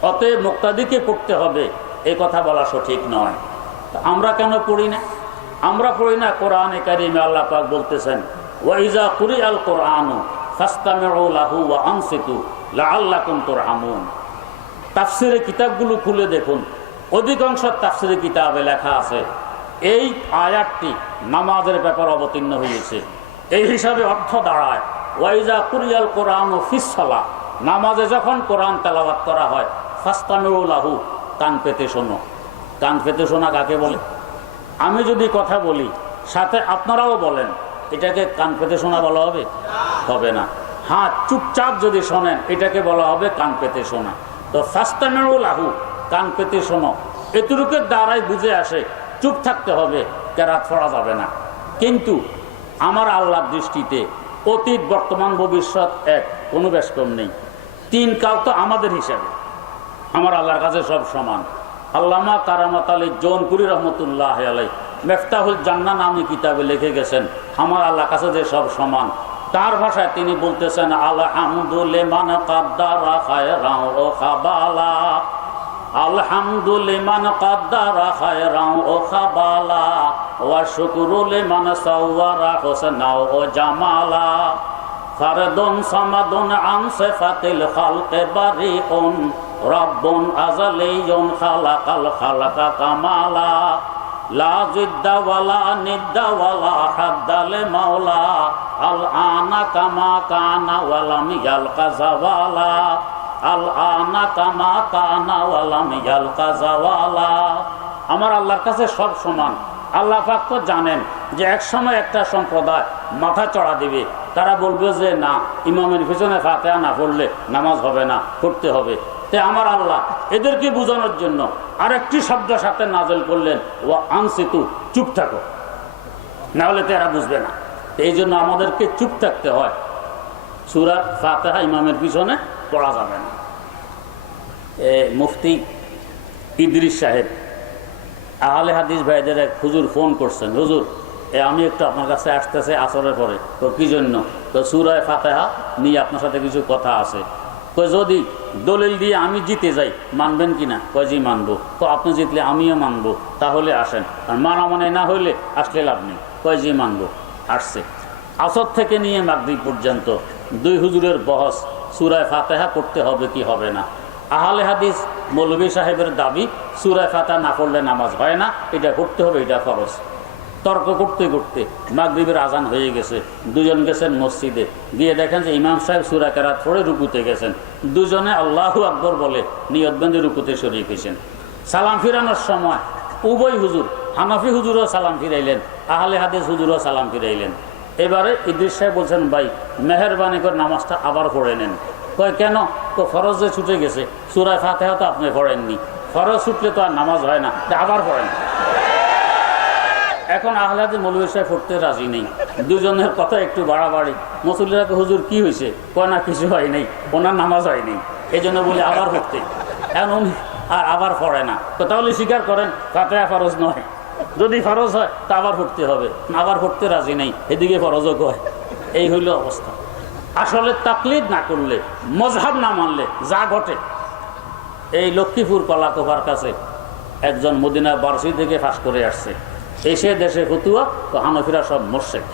অতএব মুক্তাদিকে পড়তে হবে, এই কথা বলা সঠিক নয়। আমরা কেন পড়ি না? আমরা পড়ি না কোরআনে কারিমে আল্লাহ পাক বলতেছেন, ওয়াইজা কুরিআল কুরআনু ফাসতামিউ লাহু ওয়া আনসিতু লাআল্লাকুম তুরহামুন। তাফসীরের কিতাবগুলো খুলে দেখুন, অধিকাংশ তাফসীরি কিতাবে লেখা আছে এই আয়াতটি নামাজের ব্যাপারে অবতীর্ণ হয়েছে। এই হিসাবে অর্থ দাঁড়ায় ওয়াইজা কুরিয়াল কোরআন ও ফিসসালা, নামাজে যখন কোরআন তেলাওয়াত করা হয় ফাস্তামিউ লাহু, কান পেতে শোনো। কান পেতে শোনা কাকে বলে? আমি যদি কথা বলি সাথে আপনারাও বলেন, এটাকে কান পেতে শোনা বলা হবে? হবে না। হ্যাঁ, চুপচাপ যদি শোনেন এটাকে বলা হবে কান পেতে শোনা। তো ফাস্তামিউ লাহু, কান পেতে শোনো, এতটুকুর দ্বারাই বুঝে আসে চুপ থাকতে হবে, কেরাত পড়া যাবে না। কিন্তু আমার আল্লাহর দৃষ্টিতে অতীত বর্তমান ভবিষ্যৎ এক, কোনো ব্যস্তম নেই। তিন কাল তো আমাদের হিসাবে, আমার আল্লাহর কাছে সব সমান। আল্লামা কারামাত আলী জৌনপুরি রহমতুল্লাহ আলাই মেফতাহুল জান্নাহ নামী কিতাবে লিখে গেছেন আমার আল্লাহর কাছে যে সব সমান। তার ভাষায় তিনি বলতেছেন আলহামদুলিমান কাদ্দারা খায়রান ও খাবালা, আলহামদুলিমান কাদ্দারা খায়রান ও খাবালা, ওয়া শুকরু লিমান সাওয়ারা হুসনা ও জামালা, ফারদুন সামাদুন আন সিফাতিল খালকি বারিউন, রাব্বুন আযালিয়ুন খালাকাল খালাকা কামালা, লা জিদ্দা ওয়ালা নিদ্দা ওয়ালা হাদ্দা লিমাওলা, আল আনা কামা কানা ওয়ালাম ইয়ালকা যাওয়ালা, আল আনা কামা কানা ওয়ালাম ইয়ালকা যাওয়ালা। আমার আল্লাহর কাছে সব সমান। আল্লাহ পাক তো জানেন যে এক সময় একটা সম্প্রদায় মাথা চড়া দিবে, তারা বলবে যে না, ইমামের পিছনে ফাতিহা না পড়লে নামাজ হবে না, পড়তে হবে। তাই আমার আল্লাহ এদেরকে বোঝানোর জন্য আরেকটি শব্দ সাথে নাযিল করলেন, ওয়া আনসিতু, চুপ থাকো, না হলে তো এরা বুঝবে না। এই জন্য আমাদেরকে চুপ থাকতে হয়। সূরা ফাতিহা ইমামের পিছনে পড়া যাবে না। মুফতি ইদ্রিস সাহেব আহলে হাদিস ভাইদের এক হুজুর ফোন করছেন, হুজুর আমি একটু আপনার কাছে আসতেছে আসরের পরে। তো কি জন্য? তো সূরা ফাতিহা নিয়ে আপনার সাথে কিছু কথা আছে। কই যদি দলিল দিয়ে আমি জিতে যাই মানবেন কিনা? কয় জি মানবো। তো আপনি জিতলে আমিও মানবো, তাহলে আসেন। আর মানামানি না হইলে আসলে লাভ নেই। কয় জি মানবো। আসছে। আসর থেকে নিয়ে মাগরিব পর্যন্ত দুই হুজুরের বহস, সূরা ফাতিহা পড়তে হবে কি হবে না। আহলে হাদিস মৌলভী সাহেবের দাবি সূরা ফাতিহা না পড়লে নামাজ হয় না, এটা পড়তে হবে, এটা ফরজ। তর্ক করতে করতে মাগরিবের আজান হয়ে গেছে। দুজন গেছেন মসজিদে, গিয়ে দেখেন যে ইমাম সাহেব সূরা কেরাত পড়ে রুকুতে গেছেন। দুজনে আল্লাহু আকবর বলে নিয়ত বেঁধে রুকুতে শরীক হয়েছেন। সালাম ফিরানোর সময় উভয় হুজুর, হানাফি হুজুরও সালাম ফিরাইলেন, আহলে হাদিস হুজুরও সালাম ফিরাইলেন। এবারে ইদ্রিস সাহেব বলছেন, ভাই মেহেরবানি করে নামাজটা আবার পড়ে নেন। কয় কেন? তো ফরজ যে ছুটে গেছে, সূরা ফাতিহা তো আপনি পড়েননি, ফরজ ছুটলে তো আর নামাজ হয় না, আবার পড়েন। এখন আহলে হাদিস মৌলভী সাহেব পড়তে রাজি নেই। দুজনের কথা একটু বাড়াবাড়ি। মুসল্লিরাকে হুজুর কি হয়েছে? কয় না কিছু হয় নাই, ওনার নামাজ হয়নি, এই জন্য বলি আবার পড়তে। এখন উনি আর আবার পড়ে না। তো তাহলে স্বীকার করেন ফাতিহা ফরজ নয়, যদি ফরজ হয় তা আবার পড়তে হবে, আবার পড়তে রাজি নেই, এদিকে ফরজও কয়। এই হইল অবস্থা। আসলে তাকলিদ না করলে, মজহাব না মানলে যা ঘটে। এই লক্ষ্মীপুর কলাকোভার কাছে একজন মদিনা বার্ষি থেকে পাস করে আসছে, এসে দেশে ফতুয়া, তো হানফিরা সব মোরশেক,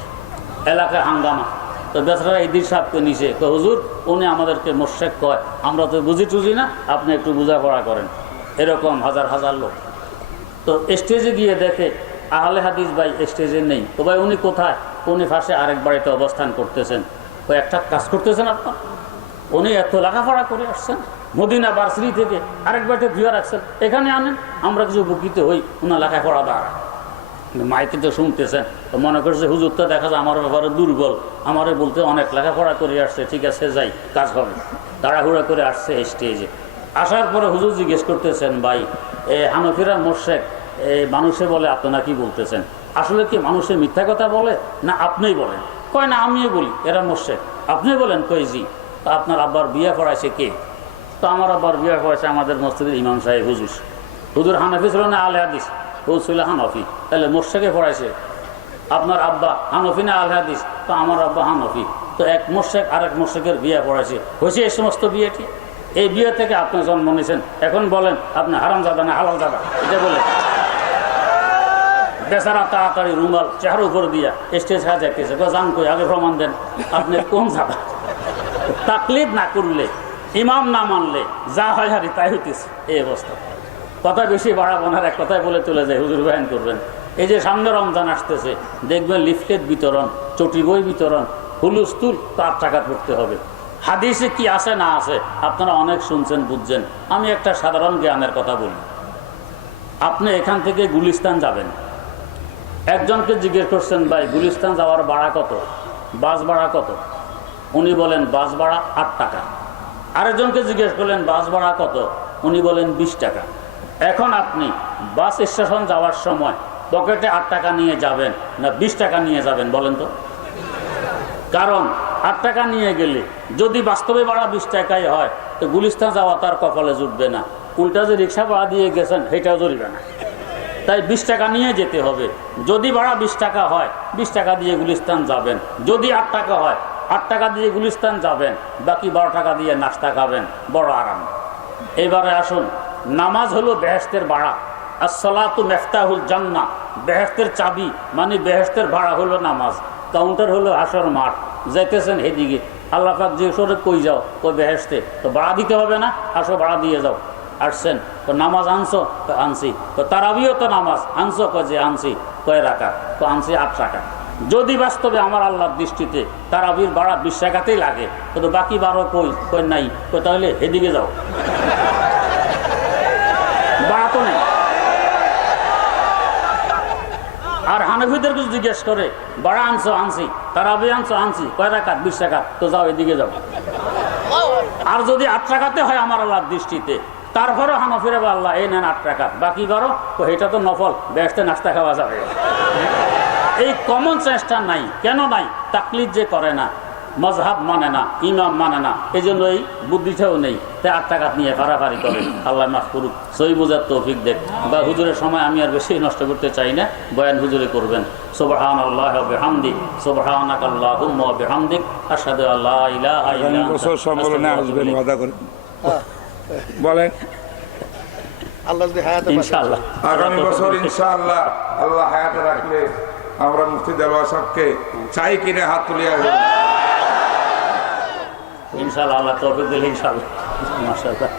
এলাকায় হাঙ্গামা। তো বেচারা ইদ্রিস সাহেবকে নিচে, তো হুজুর উনি আমাদেরকে মোরশেক কয়, আমরা তো বুঝি টুঝি না, আপনি একটু বোঝাপড়া করেন। এরকম হাজার হাজার লোক। তো স্টেজে গিয়ে দেখে আহলে হাদিস ভাই স্টেজে নেই। তো ভাই উনি কোথায়? উনি পাশে আরেক বাড়িতে অবস্থান করতেছেন। তো একটা কাজ করতেছেন আপনার, উনি এত লেখাপড়া করে আসছেন মদিনা বার্সিরি থেকে, আরেক বাড়িতে ধুয়ে রাখছেন, এখানে আনেন, আমরা কিছু উপকৃত হই। ওনার লেখাপড়া দ্বারা মাইকে তো শুনতেছেন, তো মনে করছে হুজুর তো দেখা যায় আমার ব্যাপারে দুর্বল, আমারে বলতে অনেক লেখাপড়া করে আসছে, ঠিক আছে যাই, কাজ হবে। তাড়াহুড়া করে আসছে স্টেজে। আসার পরে হুজুর জিজ্ঞেস করতেছেন, ভাই হানফিরা মোরশেক, মানুষে বলে আপনারা কি বলতেছেন? আসলে কি মানুষের মিথ্যা কথা বলে না আপনিই বলেন? কয় না আমিও বলি, এরা মোরশেক। আপনি বলেন? কই জি। তো আপনার আব্বার বিয়ে পড়াইছে কে? তো আমার আব্বার বিয়ে পড়াইছে আমাদের মসজিদের ইমাম সাহেব হুজুর। হুজুর হানফি ছিল না আহলে হাদিস? হুজুর ছিল হানফি। তাহলে মোরশেকে পড়াইছে আপনার আব্বা হানফি না আহলে হাদিস? তো আমার আব্বা হানফি। তো এক মোরশেক আরেক মোরশেকের বিয়ে পড়াইছে, হয়েছে এই সমস্ত বিয়েটি। এই বিয়ে থেকে আপনি জন্ম নিয়েছেন, এখন বলেন আপনি হারামজাদা না হালাল জাদা? এটা বলে বেচারা তাড়াতাড়ি রুমাল চেহারা উপর দিয়া স্টেজ হয়ে যাইতেছে। জান কই আগে প্রমাণ দেন আপনি কোন জাদা। তাকলিদ না করলে, ইমাম না মানলে যা হয় হারি তাই হইতেছে এই অবস্থা। কথা বেশি বাড়াবো না, এক কথায় বলে চলে যায়, হুজুর বয়ান করবেন। এই যে সামনে রমজান আসতেছে, দেখবেন লিফলেট বিতরণ, চটি বই বিতরণ, হুলুস্থুল, তার টাকা করতে হবে। হাদিসে কি আছে না আছে আপনারা অনেক শুনছেন, বুঝছেন। আমি একটা সাধারণ জ্ঞানের কথা বলি। আপনি এখান থেকে গুলিস্তান যাবেন, একজনকে জিজ্ঞেস করছেন, ভাই গুলিস্তান যাওয়ার ভাড়া কত, বাস ভাড়া কত? উনি বলেন বাস ভাড়া 8 টাকা। আরেকজনকে জিজ্ঞেস করলেন বাস ভাড়া কত? উনি বলেন 20 টাকা। এখন আপনি বাস স্টেশন যাওয়ার সময় পকেটে 8 টাকা নিয়ে যাবেন না 20 টাকা নিয়ে যাবেন বলেন তো? কারণ 8 টাকা নিয়ে গেলে যদি বাস্তবে ভাড়া 20 টাকাই হয়, তো গুলিস্তান যাওয়া তার কপালে জুটবে না। উল্টা যে রিক্সা ভাড়া দিয়ে গেছেন সেটাও জুটবে না। তাই 20 টাকা নিয়ে যেতে হবে। যদি ভাড়া 20 টাকা হয়, 20 টাকা দিয়ে গুলিস্তান যাবেন। যদি 8 টাকা হয়, 8 টাকা দিয়ে গুলিস্তান যাবেন, বাকি 12 টাকা দিয়ে নাস্তা খাবেন, বড় আরাম। এবারে আসুন, নামাজ হলো বেহেশতের ভাড়া। আসসালাতু মিফতাহুল জান্নাহ, বেহেশতের চাবি মানে বেহেশতের ভাড়া হলো নামাজ। কাউন্টার হলো হাসর মাঠ। যাইতেছেন এদিকে, আল্লাহ পাক যে সরে কই যাও, কই বেহেশতে, তো ভাড়া দিতে হবে না, আসো ভাড়া দিয়ে যাও। আসছেন, তো নামাজ আনছো, তো আনছি। তো তারাবিও তো নামাজ আনছো, কয় যে আনছি, কয় রাকাত, তো আনছি 8 টাকা। যদি বাস্তবে আমার আল্লাহর দৃষ্টিতে তারাবির ভাড়া 20 টাকাতেই লাগে, কিন্তু বাকি 12 কই নাই, কই তাহলে এদিকে যাও, ভাড়া তো নেই। আর হানফিদের কিছু জিজ্ঞেস করে, ভাড়া আনছো, আনছি, তারাবি আনছো, আনছি, কয় রাকাত, 20 টাকা, তো যাও এদিকে যাও। আর যদি 8 টাকাতে হয় আমার আল্লাহর দৃষ্টিতে, তারপরেও হানফিরা বা আল্লাহ এই নেন 8 টাকা, বাকি 12, তো এটা তো নফল, বেহেশতে নাস্তা খাওয়া যাবে। এই কমন সেন্সটা নাই। কেন নাই? তাকলিদ যে করে না, মজহাব মানে না, ইমাম মানে না, এই জন্য এই বুদ্ধিটাও নেই। তাই 8 টাকা নিয়ে ফাড়াফাড়ি করে। আল্লাহ মাফ করুক, সহি বোঝার তৌফিক দেখ। বা হুজুরের সময় আমি আর বেশি নষ্ট করতে চাই না, বয়ান হুজুরে করবেন। সুবহানাল্লাহি ওয়া বিহামদি, সুবহানাকাল্লাহুম্মা ওয়া বিহামদিক, আশহাদু আল্লা ইলাহা ইল্লা আনতা। বছর সম্মেলনে আসবেন ওয়াদা করে বলেন ইনশাআল্লাহ। আগামী বছর ইনশাআল্লাহ আল্লাহ হায়াতে রাখলে আমরা মুফতি দেওয়া সবকে চাই কিনে হাত তুলিয়া ইনশাআল্লাহ, আল্লাহ তৌফিক দিলে ইনশাআল্লাহ। মাশাআল্লাহ।